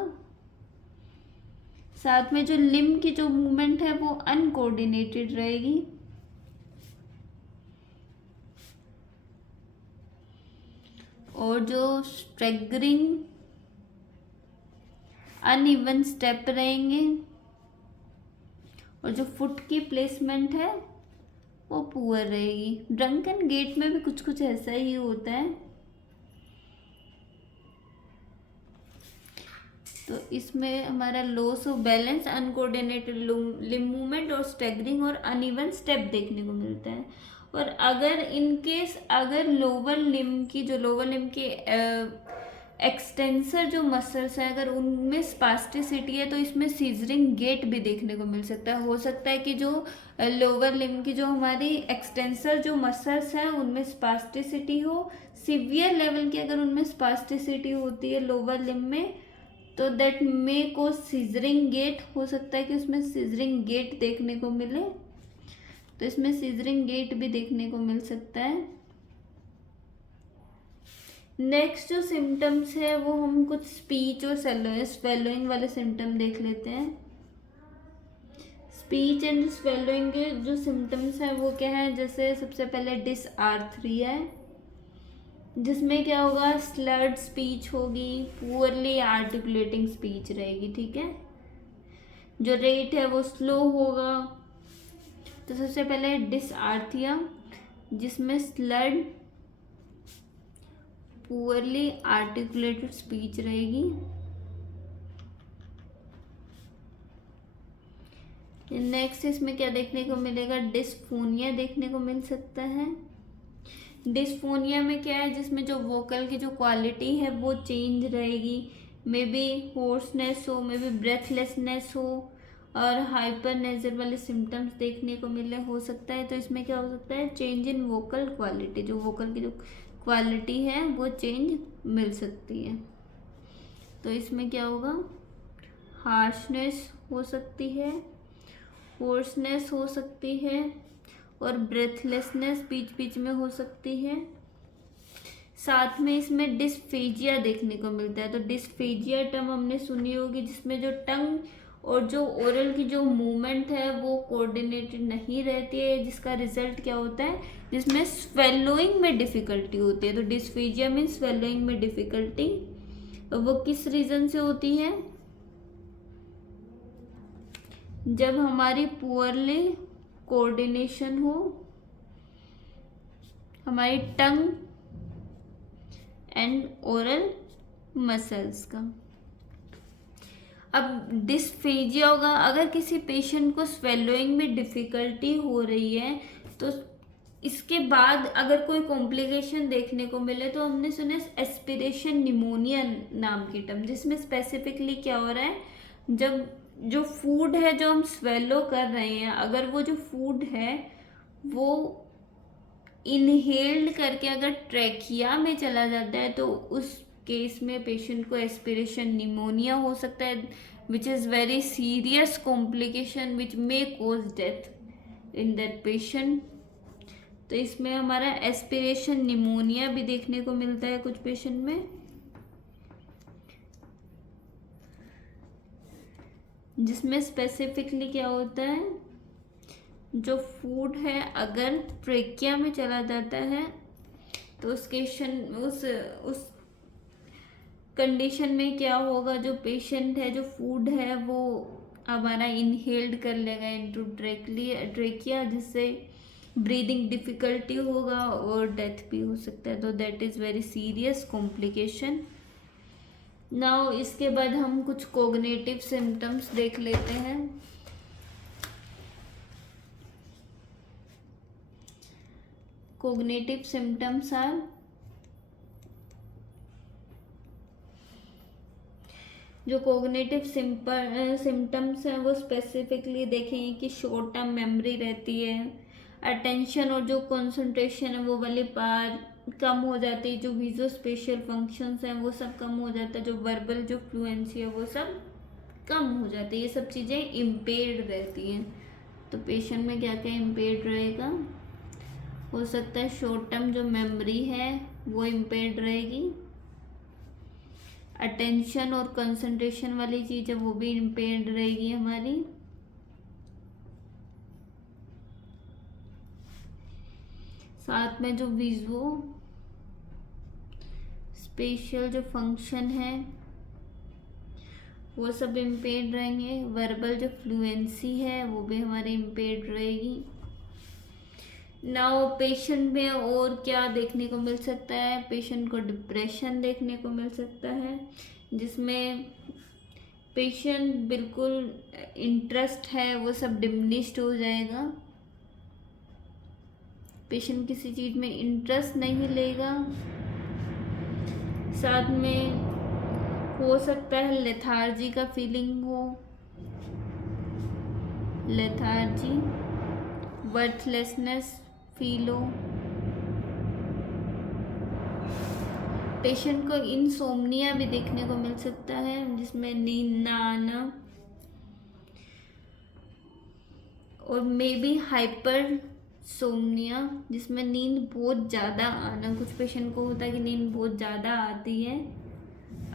साथ में जो लिम्ब की जो मूवमेंट है वो अनकोऑर्डिनेटेड रहेगी। और जो स्ट्रैगरिंग अनइवन स्टेप रहेंगे। और जो फुट की प्लेसमेंट है वो पुअर रहेगी। ड्रंकन गेट में भी कुछ कुछ ऐसा ही होता है। तो इसमें हमारा loss of balance, uncoordinated limb movement और स्टैगरिंग और अनइवन स्टेप देखने को मिलता है। और अगर इनकेस अगर लोअर लिम्ब के एक्सटेंसर जो मसल्स हैं अगर उनमें स्पास्टिसिटी है तो इसमें सीजरिंग गेट भी देखने को मिल सकता है। हो सकता है कि जो लोअर लिम्ब की जो हमारी एक्सटेंसर जो मसल्स हैं उनमें स्पास्टिसिटी हो, सीवियर लेवल की अगर उनमें स्पास्टिसिटी होती है लोअर लिम्ब में तो दैट मे को सीजरिंग गेट, हो सकता है कि उसमें सीजरिंग गेट देखने को मिले। तो इसमें सीजरिंग गेट भी देखने को मिल सकता है। नेक्स्ट जो सिम्टम्स है वो हम कुछ स्पीच और स्वेलोइंग वाले सिम्टम देख लेते हैं। स्पीच एंड स्वेलोइंग के जो सिम्टम्स हैं वो क्या है, जैसे सबसे पहले डिसआर्थरिया है जिसमें क्या होगा, स्लर्ड स्पीच होगी, पुअरली आर्टिकुलेटिंग स्पीच रहेगी। ठीक है, जो रेट है वो स्लो होगा। तो सबसे पहले डिसआर्थिया जिसमें स्लर्ड पुअरली आर्टिकुलेटेड स्पीच रहेगी। नेक्स्ट इसमें क्या देखने को मिलेगा, डिस्फोनिया देखने को मिल सकता है। डिस्फोनिया में क्या है, जिसमें जो वोकल की जो क्वालिटी है वो चेंज रहेगी। मे बी होर्सनेस हो, मे बी ब्रेथलेसनेस हो और हाइपर नेजर वाले सिम्टम्स देखने को मिले हो सकता है। तो इसमें क्या हो सकता है, चेंज इन वोकल क्वालिटी, जो वोकल की जो क्वालिटी है वो चेंज मिल सकती है। तो इसमें क्या होगा, हार्शनेस हो सकती है, होर्सनेस हो सकती है और ब्रेथलेसनेस बीच बीच में हो सकती है। साथ में इसमें डिस्फेजिया देखने को मिलता है। तो डिस्फेजिया टर्म हमने सुनी होगी, जिसमें जो टंग और जो ओरल की जो मूवमेंट है वो कोऑर्डिनेटेड नहीं रहती है, जिसका रिजल्ट क्या होता है, जिसमें स्वेलोइंग में डिफिकल्टी होती है। तो डिस्फेजिया मीन स्वेलोइंग में डिफिकल्टी, वो किस रीजन से होती है, जब हमारी पुअरली कोऑर्डिनेशन हो हमारी टंग एंड ओरल मसल्स का। अब डिस्फेजिया होगा, अगर किसी पेशेंट को स्वेलोइंग में डिफिकल्टी हो रही है तो इसके बाद अगर कोई कॉम्प्लिकेशन देखने को मिले तो हमने सुना एस्पिरेशन निमोनिया नाम की टर्म, जिसमें स्पेसिफिकली क्या हो रहा है, जब जो फूड है जो हम स्वेलो कर रहे हैं अगर वो जो फूड है वो इनहेल्ड करके अगर ट्रैकिया में चला जाता है तो उस केस में पेशेंट को एस्पिरेशन निमोनिया हो सकता है, which is very serious complication which may cause death in that patient. तो इसमें हमारा एस्पिरेशन निमोनिया भी देखने को मिलता है कुछ पेशेंट में, जिसमें स्पेसिफिकली क्या होता है, जो फूड है अगर ट्रेकिया में चला जाता है तो उस कंडीशन में क्या होगा, जो पेशेंट है जो फूड है वो हमारा इनहेल्ड कर लेगा इनटू ट्रेकिया, जिससे ब्रीदिंग डिफिकल्टी होगा और डेथ भी हो सकता है। तो that is very serious complication. Now इसके बाद हम कुछ कोग्निटिव सिम्टम्स देख लेते हैं। कोग्निटिव सिम्टम्स आर, जो कोग्निटिव सिम्टम्स हैं वो स्पेसिफिकली देखेंगे कि शॉर्ट टर्म मेमोरी रहती है, अटेंशन और जो कंसंट्रेशन है वो वाली पार कम हो जाती है, जो विजुअल स्पेशल फंक्शंस हैं वो सब कम हो जाता है, जो वर्बल जो फ्लुएंसी है वो सब कम हो जाती है, ये सब चीज़ें इम्पेयर्ड रहती हैं। तो पेशेंट में क्या क्या इम्पेयर्ड रहेगा, हो सकता है शॉर्ट टर्म जो मेमोरी है वो इम्पेयर्ड रहेगी, अटेंशन और कंसंट्रेशन वाली चीज़ है वो भी इम्पेयर्ड रहेगी हमारी। साथ में जो विजुओ स्पेशल जो फंक्शन है वो सब इम्पेयर्ड रहेंगे। वर्बल जो फ्लुएंसी है वो भी हमारी इम्पेयर्ड रहेगी। नाउ पेशेंट में और क्या देखने को मिल सकता है, पेशेंट को डिप्रेशन देखने को मिल सकता है, जिसमें पेशेंट बिल्कुल इंटरेस्ट है वो सब डिमिनिश्ड हो जाएगा, पेशेंट किसी चीज़ में इंटरेस्ट नहीं लेगा। साथ में हो सकता है लेथार्जी का फीलिंग हो, लेथार्जी, वर्थलेसनेस फील हो। पेशेंट को इंसोम्निया भी देखने को मिल सकता है, जिसमें नींद ना आना, और मे बी हाइपर सोमनिया, जिसमें नींद बहुत ज़्यादा आना। कुछ पेशेंट को होता है कि नींद बहुत ज़्यादा आती है।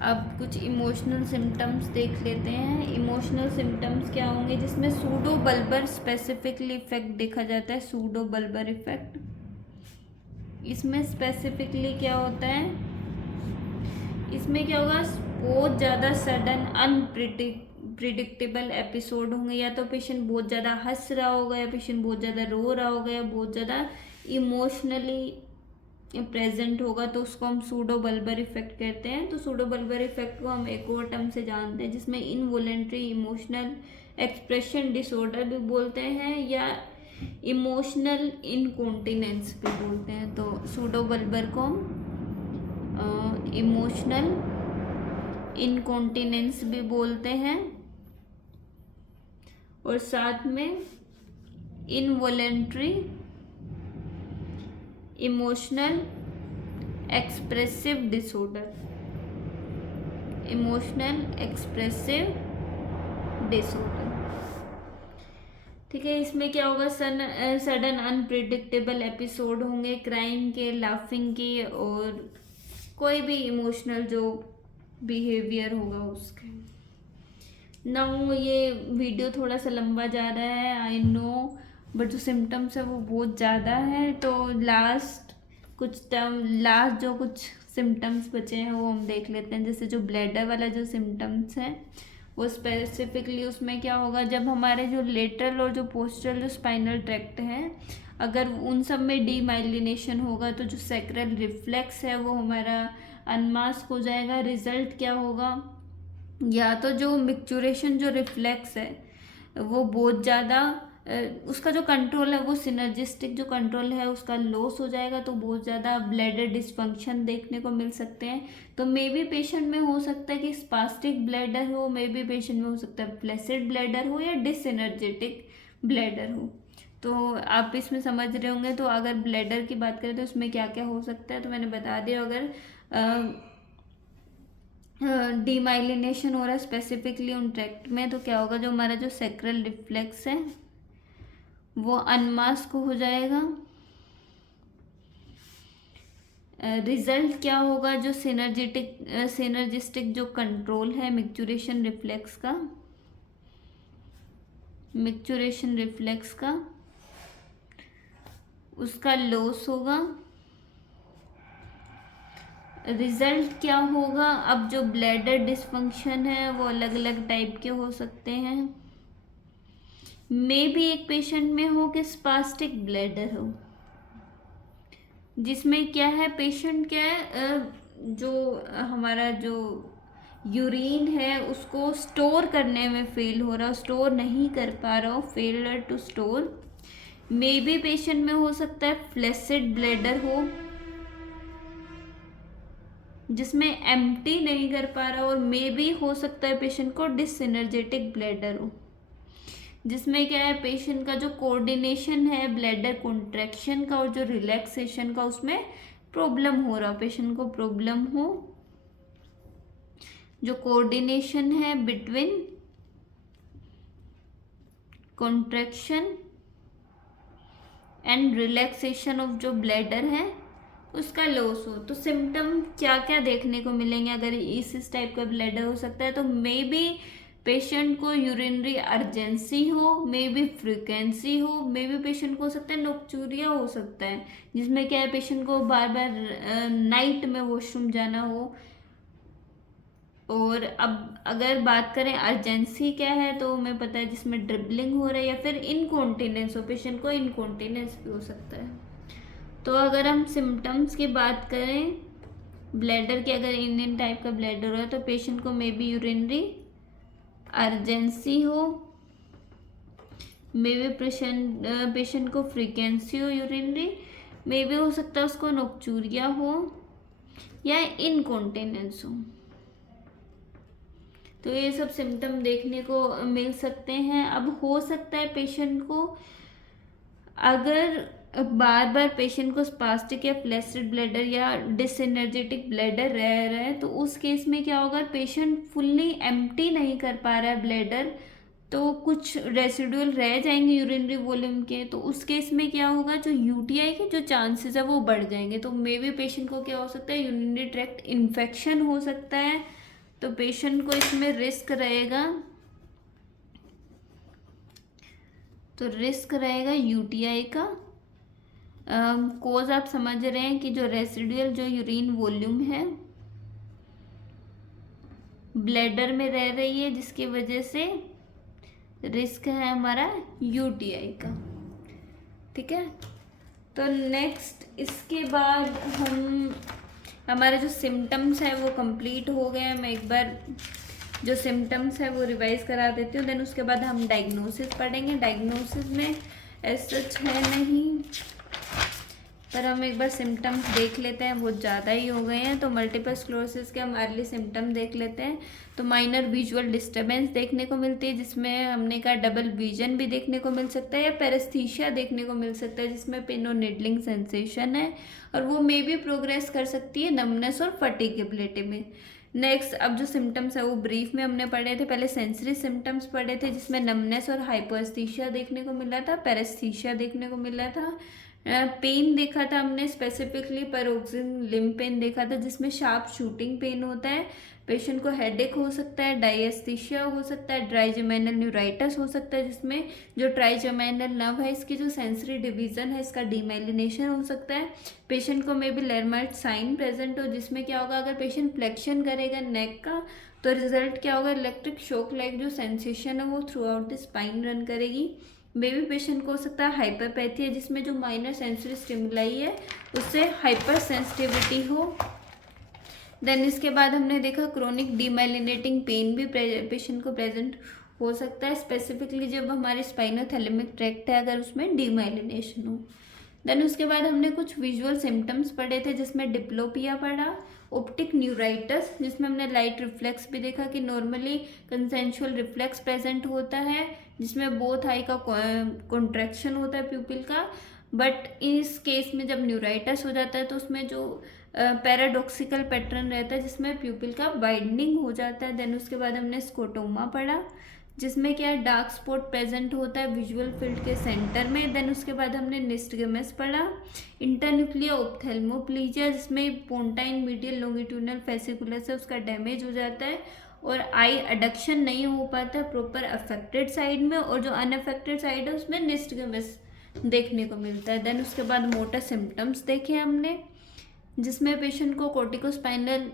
अब कुछ इमोशनल सिम्टम्स देख लेते हैं। इमोशनल सिम्टम्स क्या होंगे, जिसमें सूडो बल्बर स्पेसिफिकली इफेक्ट देखा जाता है, सूडो बल्बर इफेक्ट। इसमें स्पेसिफिकली क्या होता है, इसमें क्या होगा, बहुत ज़्यादा सडन अनप्रिडिक्टेबल एपिसोड होंगे। या तो पेशेंट बहुत ज़्यादा हंस रहा होगा, या पेशेंट बहुत ज़्यादा रो रहा होगा, या बहुत ज़्यादा इमोशनली प्रेजेंट होगा, तो उसको हम सूडो बल्बर इफेक्ट कहते हैं। तो सूडो बल्बर इफेक्ट को हम एक और टर्म से जानते हैं, जिसमें इनवॉलेंट्री इमोशनल एक्सप्रेशन डिसऑर्डर भी बोलते हैं, या इमोशनल इनकॉन्टिनेंस भी बोलते हैं। तो सूडो बल्बर को हम इमोशनल इनकॉन्टिनेंस भी बोलते हैं, और साथ में involuntary emotional expressive disorder, emotional expressive disorder. ठीक है, इसमें क्या होगा, सडन अनप्रिडिक्टेबल एपिसोड होंगे, क्राइम के, लाफिंग के, और कोई भी इमोशनल जो बिहेवियर होगा उसके। नाउ ये वीडियो थोड़ा सा लंबा जा रहा है, आई नो, बट जो सिम्टम्स है वो बहुत ज़्यादा है। तो लास्ट जो कुछ सिम्टम्स बचे हैं वो हम देख लेते हैं। जैसे जो ब्लैडर वाला जो सिम्टम्स है वो स्पेसिफिकली उसमें क्या होगा, जब हमारे जो लेटरल और जो पोस्टरल जो स्पाइनल ट्रैक्ट हैं, अगर उन सब में डीमाइलिनेशन होगा तो जो सैक्रल रिफ्लेक्स है वो हमारा अनमास्क हो जाएगा। रिजल्ट क्या होगा, या तो जो मिक्चुरेशन जो रिफ्लेक्स है वो बहुत ज़्यादा, उसका जो कंट्रोल है वो सिनर्जिस्टिक जो कंट्रोल है उसका लॉस हो जाएगा, तो बहुत ज़्यादा ब्लैडर डिसफंक्शन देखने को मिल सकते हैं। तो मे बी पेशेंट में हो सकता है कि स्पास्टिक ब्लैडर हो, मे बी पेशेंट में हो सकता है फ्लैसिड ब्लैडर हो, या डिसएनर्जेटिक ब्लैडर हो। तो आप इसमें समझ रहे होंगे। तो अगर ब्लैडर की बात करें तो उसमें क्या क्या हो सकता है, तो मैंने बता दिया। अगर डीमाइलिनेशन हो रहा है स्पेसिफिकली उन ट्रैक्ट में, तो क्या होगा, जो हमारा जो सैक्रल रिफ्लेक्स है वो अनमास्क हो जाएगा। रिजल्ट क्या होगा, जो सिनर्जिस्टिक जो कंट्रोल है मिक्चुरेशन रिफ्लेक्स का उसका लॉस होगा। रिजल्ट क्या होगा, अब जो ब्लैडर डिसफंक्शन है वो अलग अलग टाइप के हो सकते हैं। मे भी एक पेशेंट में हो कि स्पास्टिक ब्लैडर हो, जिसमें क्या है, पेशेंट क्या है, जो हमारा जो यूरिन है उसको स्टोर करने में फेल हो रहा हो, स्टोर नहीं कर पा रहा हो, failure to store. Maybe patient में हो सकता है फ्लैसिड ब्लैडर हो, जिसमें एम्प्टी नहीं कर पा रहा, और मे बी हो सकता है पेशेंट को डिसएनर्जेटिक ब्लैडर हो, जिसमें क्या है, पेशेंट का जो कोऑर्डिनेशन है ब्लैडर कॉन्ट्रैक्शन का और जो रिलैक्सेशन का उसमें प्रॉब्लम हो रहा, पेशेंट को प्रॉब्लम हो, जो कोऑर्डिनेशन है between contraction and relaxation of जो ब्लैडर है उसका लॉस हो। तो सिम्टम क्या क्या देखने को मिलेंगे अगर इस टाइप का ब्लैडर हो सकता है? तो मे बी पेशेंट को यूरिनरी अर्जेंसी हो, मे बी फ्रीक्वेंसी हो, मे बी पेशेंट को हो सकता है नोक्चूरिया हो सकता है, जिसमें क्या है पेशेंट को बार बार नाइट में वॉशरूम जाना हो। और अब अगर बात करें अर्जेंसी क्या है, तो हमें पता है जिसमें ड्रिबलिंग हो रहा है या फिर इनकॉन्टिनेंस हो, पेशेंट को इनकॉन्टिनेंस भी हो सकता है। तो अगर हम सिम्टम्स की बात करें ब्लैडर के, अगर इन टाइप का ब्लैडर हो तो पेशेंट को मे बी यूरिनरी अर्जेंसी हो, मे बी पेशेंट को फ्रीक्वेंसी हो यूरिनरी, मे बी हो सकता है उसको नोक्चूरिया हो या इनकॉन्टिनेंस हो। तो ये सब सिम्टम देखने को मिल सकते हैं। अब हो सकता है पेशेंट को अगर बार बार पेशेंट को स्पास्टिक या फ्लैसिड ब्लैडर या डिसएनर्जेटिक ब्लैडर रह रहा है, तो उस केस में क्या होगा, पेशेंट फुल्ली एम्प्टी नहीं कर पा रहा है ब्लैडर, तो कुछ रेसिडुअल रह जाएंगे यूरिनरी वॉल्यूम के। तो उस केस में क्या होगा, जो यूटीआई के जो चांसेस है वो बढ़ जाएंगे। तो मे बी पेशेंट को क्या हो सकता है, यूरिनरी ट्रैक्ट इन्फेक्शन हो सकता है। तो पेशेंट को इसमें रिस्क रहेगा, तो रिस्क रहेगा यूटीआई का। कोज आप समझ रहे हैं कि जो रेसिडुअल जो यूरिन वॉल्यूम है ब्लैडर में रह रही है, जिसकी वजह से रिस्क है हमारा यूटीआई का। ठीक है, तो नेक्स्ट इसके बाद हमारे जो सिम्टम्स है वो कंप्लीट हो गए हैं। मैं एक बार जो सिम्टम्स है वो रिवाइज करा देती हूँ, देन उसके बाद हम डायग्नोसिस पढ़ेंगे। डायग्नोसिस में ऐसा सच है नहीं, पर हम एक बार सिम्टम्स देख लेते हैं, बहुत ज़्यादा ही हो गए हैं। तो मल्टीपल स्क्लेरोसिस के हम अर्ली सिम्टम देख लेते हैं। तो माइनर विजुअल डिस्टर्बेंस देखने को मिलती है, जिसमें हमने कहा डबल विजन भी देखने को मिल सकता है, या पैरेस्थीसिया देखने को मिल सकता है जिसमें पिन और निडलिंग सेंसेशन है, और वो मे भी प्रोग्रेस कर सकती है नमनेस और फटीगेबिलिटी में। नेक्स्ट, अब जो सिम्टम्स है वो ब्रीफ में हमने पढ़े थे। पहले सेंसरी सिम्टम्स पढ़े थे, जिसमें नमनेस और हाइपोस्थीसिया देखने को मिला था, पैरेस्थीसिया देखने को मिला था। पेन देखा था हमने, स्पेसिफिकली पैरोक्सिन लिम्ब पेन देखा था, जिसमें शार्प शूटिंग पेन होता है। पेशेंट को हेडेक हो सकता है, डायस्थीसिया हो सकता है, ट्राइजेमिनल न्यूराइटिस हो सकता है, जिसमें जो ट्राइजेमिनल नर्व है इसकी जो सेंसरी डिवीजन है इसका डीमाइलिनेशन हो सकता है। पेशेंट को मे बी लेरमाइट साइन प्रेजेंट हो, जिसमें क्या होगा, अगर पेशेंट फ्लेक्शन करेगा नेक का तो रिजल्ट क्या होगा, इलेक्ट्रिक शॉक लाइक जो सेंसेशन है वो throughout the spine run करेगी। मे बी पेशेंट को हो सकता है हाइपरपैथी है, जिसमें जो माइनर सेंसरी स्टिमुलाई है उससे हाइपर सेंसिटिविटी हो। देन इसके बाद हमने देखा क्रोनिक डीमाइलिनेटिंग पेन भी पेशेंट को प्रेजेंट हो सकता है, स्पेसिफिकली जब हमारे स्पाइनोथैलेमिक ट्रैक्ट है अगर उसमें डीमाइलिनेशन हो। देन उसके बाद हमने कुछ विजुअल सिम्टम्स पढ़े थे, जिसमें डिप्लोपिया पढ़ा, ऑप्टिक न्यूराइटिस, जिसमें हमने लाइट रिफ्लेक्स भी देखा कि नॉर्मली कंसेंशुअल रिफ्लेक्स प्रेजेंट होता है, जिसमें बोथ आई का कॉन्ट्रैक्शन होता है प्यूपिल का। बट इस केस में जब न्यूराइटिस हो जाता है तो उसमें जो पैराडॉक्सिकल पैटर्न रहता है, जिसमें प्यूपिल का वाइडनिंग हो जाता है। देन उसके बाद हमने स्कोटोमा पढ़ा, जिसमें क्या है डार्क स्पॉट प्रेजेंट होता है विजुअल फील्ड के सेंटर में। देन उसके बाद हमने निस्टगमस पढ़ा, इंटरन्यूक्लियर ऑप्थेल्मोप्लीजिया, जिसमें पोंटाइन मीडियल लॉन्गिट्यूडनल फेसिकुलस है उसका डैमेज हो जाता है और आई अडक्शन नहीं हो पाता प्रॉपर अफेक्टेड साइड में, और जो अनअफेक्टेड साइड है उसमें निस्टगमस देखने को मिलता है। देन उसके बाद मोटर सिम्टम्स देखे हमने, जिसमें पेशेंट को कोर्टिकोस्पाइनल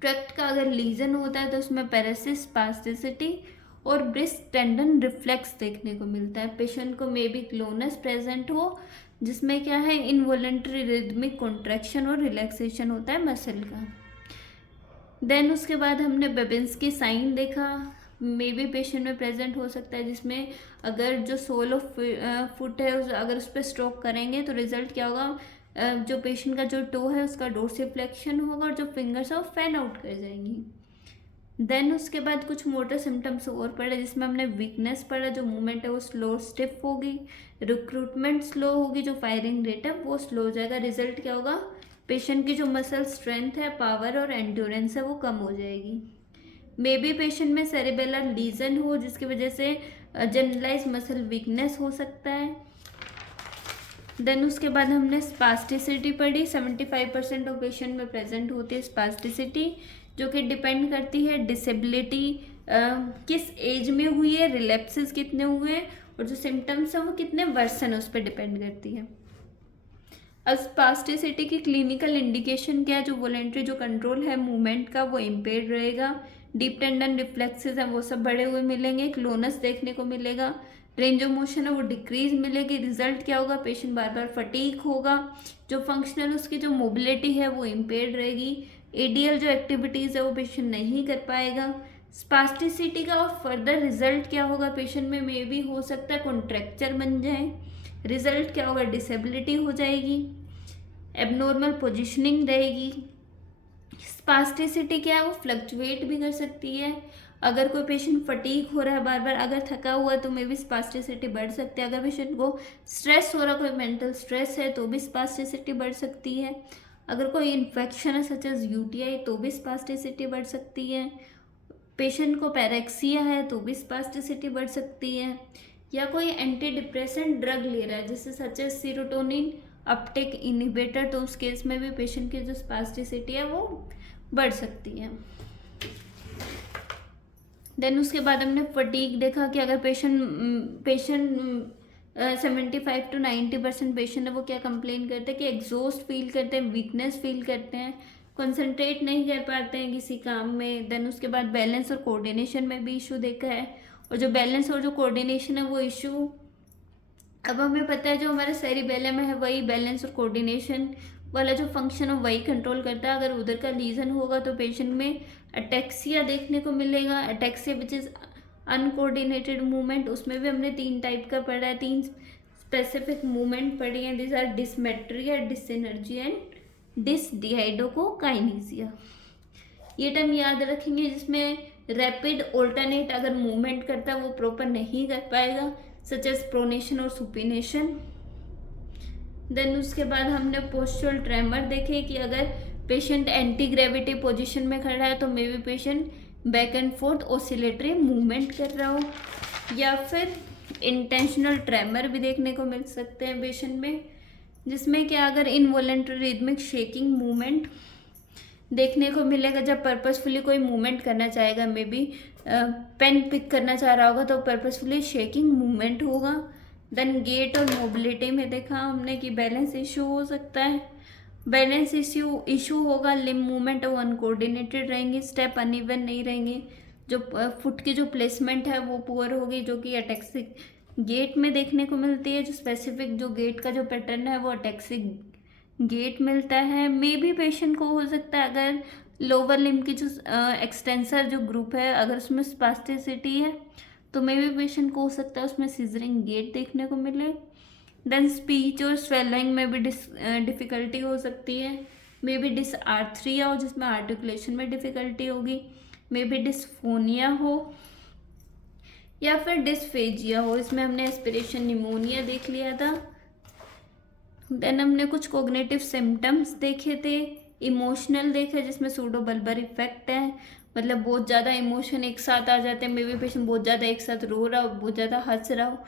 ट्रैक्ट का अगर लीजन होता है तो उसमें पैरासिस, स्पास्टिसिटी और ब्रिस्ट टेंडन रिफ्लेक्स देखने को मिलता है। पेशेंट को मे बी क्लोनस प्रेजेंट हो, जिसमें क्या है इनवॉलेंट्री रिदमिक कॉन्ट्रैक्शन और रिलैक्सेशन होता है मसल का। देन उसके बाद हमने बेबिंस्की साइन देखा, मे बी पेशेंट में प्रेजेंट हो सकता है, जिसमें अगर जो सोल ऑफ फुट है अगर उस पर स्ट्रोक करेंगे तो रिजल्ट क्या होगा, जो पेशेंट का जो टो है उसका डोर्सिफ्लेक्शन होगा और जो फिंगर्स है वो फैन आउट कर जाएंगी। देन उसके बाद कुछ मोटर सिम्टम्स और पढ़े, जिसमें हमने वीकनेस पढ़ा, जो मूवमेंट है वो स्लो स्टिफ होगी, रिक्रूटमेंट स्लो होगी, जो फायरिंग रेट है वो स्लो हो जाएगा। रिजल्ट क्या होगा, पेशेंट की जो मसल स्ट्रेंथ है, पावर और एंड्योरेंस है वो कम हो जाएगी। मे बी पेशेंट में सेरेबेलर लीजन हो, जिसकी वजह से जनरलाइज मसल वीकनेस हो सकता है। देन उसके बाद हमने स्पास्टिसिटी पढ़ी। 75% ऑफ पेशेंट में प्रेजेंट होती है स्पास्टिसिटी, जो कि डिपेंड करती है डिसेबिलिटी किस एज में हुई है, रिलैप्सेस कितने हुए हैं, और जो सिम्टम्स हैं वो कितने वर्सन है उस पर डिपेंड करती है। अब स्पास्टिसिटी की क्लिनिकल इंडिकेशन क्या है? जो वॉलेंट्री जो कंट्रोल है मूवमेंट का वो इम्पेयर्ड रहेगा, डीप टेंडन रिफ्लेक्सेस हैं वो सब बढ़े हुए मिलेंगे, क्लोनस देखने को मिलेगा, रेंज ऑफ मोशन है वो डिक्रीज मिलेगी। रिजल्ट क्या होगा? पेशेंट बार बार फटीक होगा, जो फंक्शनल उसकी जो मोबिलिटी है वो इम्पेयर्ड रहेगी, एडीएल जो एक्टिविटीज़ है वो पेशेंट नहीं कर पाएगा। स्पास्टिसिटी का और फर्दर रिजल्ट क्या होगा? पेशेंट में मे भी हो सकता है कॉन्ट्रैक्चर बन जाए। रिजल्ट क्या होगा? डिसेबिलिटी हो जाएगी, एबनॉर्मल पोजिशनिंग रहेगी। स्पास्टिसिटी क्या है? वो फ्लक्चुएट भी कर सकती है। अगर कोई पेशेंट फटीक हो रहा है बार बार, अगर थका हुआ है तो मे भी स्पास्टिसिटी बढ़ सकती है। अगर पेशेंट को स्ट्रेस हो रहा है, कोई मेंटल स्ट्रेस है तो भी स्पास्टिसिटी बढ़ सकती है। अगर कोई इन्फेक्शन है सच एज यूटीआई तो भी स्पास्टिसिटी बढ़ सकती है। पेशेंट को पैरेक्सिया है तो भी स्पास्टिसिटी बढ़ सकती है। या कोई एंटी डिप्रेसेंट ड्रग ले रहा है जैसे such as serotonin uptake inhibitor, तो उस केस में भी पेशेंट की जो स्पास्टिसिटी है वो बढ़ सकती है। देन उसके बाद हमने फटीक देखा कि अगर पेशेंट 75 to 90% पेशेंट है वो क्या कंप्लेन करते हैं कि एग्जॉस्ट फील करते हैं, वीकनेस फील करते हैं, कंसंट्रेट नहीं कर पाते हैं किसी काम में। देन उसके बाद बैलेंस और कोऑर्डिनेशन में भी इशू देखा है, और जो बैलेंस और जो कोऑर्डिनेशन है वो इशू, अब हमें पता है जो हमारे सेरिबेलम में है वही बैलेंस और कोऑर्डिनेशन वाला जो फंक्शन है वही कंट्रोल करता है। अगर उधर का लीजन होगा तो पेशेंट में अटैक्सिया देखने को मिलेगा। Ataxia which is uncoordinated movement, उसमें भी हमने 3 टाइप का पढ़ा है, 3 स्पेसिफिक मूवमेंट पढ़ी हैं। This are dysmetria, dyssynergia and dysdiadochokinesia. ये टर्म याद रखेंगे, जिसमें रैपिड ऑल्टरनेट अगर मूवमेंट करता है वो प्रॉपर नहीं कर पाएगा, सच एज प्रोनेशन और सुपिनेशन। देन उसके बाद हमने पोस्चरल ट्रेमर देखे कि अगर पेशेंट एंटी ग्रेविटी पोजीशन में खड़ा है तो may be patient back and fourth oscillatory movement कर रहा हो, या फिर इंटेंशनल ट्रेमर भी देखने को मिल सकते हैं पेशेंट में, जिसमें क्या अगर इनवॉलेंट्री रिदमिक शेकिंग मूवमेंट देखने को मिलेगा। जब पर्पसफुली कोई मूवमेंट करना चाहेगा, मे बी पेन पिक करना चाह रहा होगा तो पर्पसफुली शेकिंग मूवमेंट होगा। देन गेट और मोबिलिटी में देखा हमने कि बैलेंस इशू हो सकता है, बैलेंस इशू होगा, लिम्ब मूवमेंट वो अनकोऑर्डिनेटेड रहेंगे, स्टेप अनइवन नहीं रहेंगे, जो फुट की जो प्लेसमेंट है वो पुअर होगी, जो कि अटैक्सिक गेट में देखने को मिलती है। जो स्पेसिफिक जो गेट का जो पैटर्न है वो अटैक्सिक गेट मिलता है। मे बी पेशेंट को हो सकता है अगर लोअर लिम्ब की जो एक्सटेंसर जो ग्रुप है अगर उसमें स्पास्टिसिटी है तो मे बी पेशेंट को हो सकता है उसमें सीजरिंग गेट देखने को मिले। देन स्पीच और स्वेलिंग में भी डिफ़िकल्टी हो सकती है, मे बी डिसआर्थरिया हो जिसमें आर्टिकुलेशन में डिफ़िकल्टी होगी, मे बी डिस्फोनिया हो, या फिर डिस्फेजिया हो। इसमें हमने एस्पिरेशन निमोनिया देख लिया था। देन हमने कुछ कोग्निटिव सिम्टम्स देखे थे, इमोशनल देखा जिसमें सूडो बल्बर इफेक्ट है, मतलब बहुत ज़्यादा इमोशन एक साथ आ जाते हैं, मे बी पेशेंट बहुत ज़्यादा एक साथ रो रहा हो, बहुत ज़्यादा हंस रहा हो,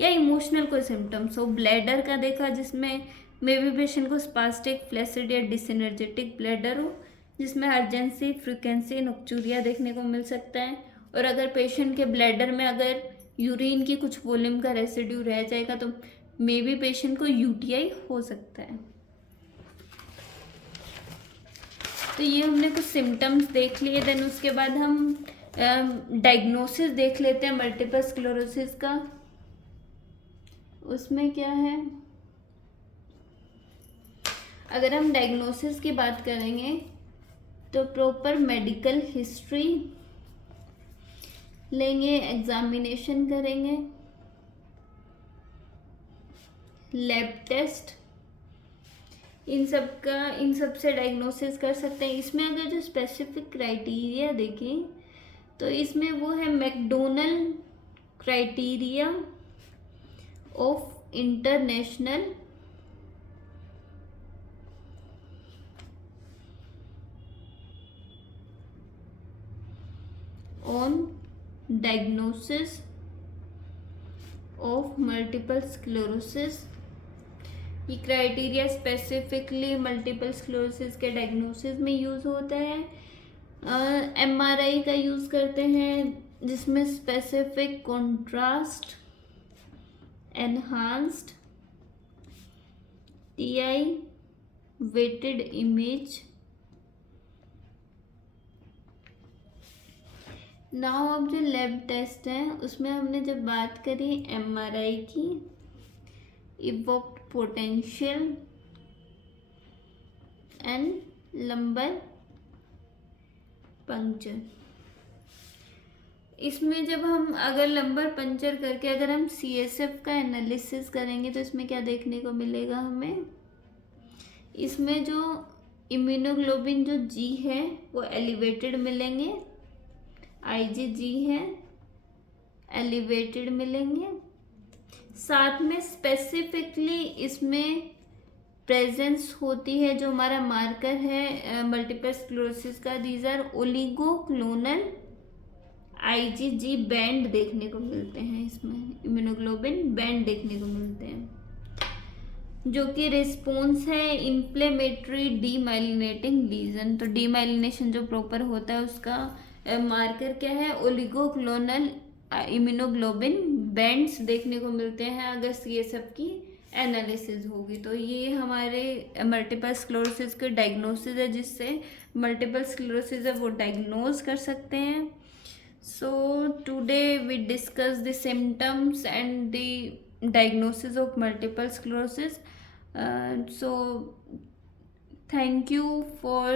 या इमोशनल कोई सिम्टम्स हो। ब्लैडर का देखा जिसमें मे बी पेशेंट को स्पास्टिक, फ्लैसिड या डिसएनर्जेटिक ब्लैडर हो, जिसमें अर्जेंसी, फ्रीक्वेंसी, नोक्चूरिया देखने को मिल सकता है। और अगर पेशेंट के ब्लैडर में अगर यूरिन की कुछ वॉल्यूम का रेसिड्यू रह जाएगा तो मे बी पेशेंट को यूटीआई हो सकता है। तो ये हमने कुछ सिम्टम्स देख लिए। देन उसके बाद हम डायग्नोसिस देख लेते हैं मल्टीपल स्क्लेरोसिस का। उसमें क्या है, अगर हम डायग्नोसिस की बात करेंगे तो प्रॉपर मेडिकल हिस्ट्री लेंगे, एग्जामिनेशन करेंगे, लैब टेस्ट, इन सब से डायग्नोसिस कर सकते हैं। इसमें अगर जो स्पेसिफिक क्राइटेरिया देखें तो इसमें वो है McDonald criteria of international on diagnosis of multiple sclerosis ये क्राइटेरिया स्पेसिफिकली मल्टीपल स्क्लेरोसिस के डायग्नोसिस में यूज़ होता है। एमआरआई का यूज़ करते हैं जिसमें specific contrast, enhanced, TI, weighted image. Now अब जो लैब टेस्ट है उसमें हमने जब बात करी एमआरआई की, evoked potential and lumbar puncture. इसमें जब हम अगर लंबर पंक्चर करके अगर हम सीएसएफ का एनालिसिस करेंगे तो इसमें क्या देखने को मिलेगा हमें, इसमें जो इम्यूनोग्लोबिन जो जी है वो एलिवेटेड मिलेंगे, आईजीजी है एलिवेटेड मिलेंगे। साथ में स्पेसिफिकली इसमें प्रेजेंस होती है जो हमारा मार्कर है मल्टीपल स्क्लेरोसिस का, दीज आर ओलिगोक्लोनल आईजीजी बैंड देखने को मिलते हैं। इसमें इम्यूनोग्लोबिन बैंड देखने को मिलते हैं जो कि रिस्पॉन्स है इन्फ्लेमेटरी डीमाइलिनेटिंग लीजन। तो डीमाइलिनेशन जो प्रॉपर होता है उसका मार्कर क्या है, ओलिगोक्लोनल इम्यूनोग्लोबिन बैंड्स देखने को मिलते हैं अगर सीएसएफ की एनालिसिस होगी। तो ये हमारे मल्टीपल स्क्लेरोसिस के डायग्नोसिस है जिससे मल्टीपल स्क्लेरोसिस है वो डायग्नोज कर सकते हैं। So today we discuss the symptoms and the diagnosis of multiple sclerosis. So thank you for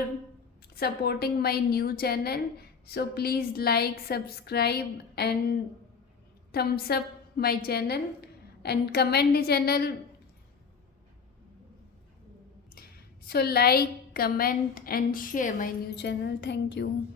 supporting my new channel. So please like, subscribe and thumbs up my channel and comment the channel. So like, comment and share my new channel. Thank you.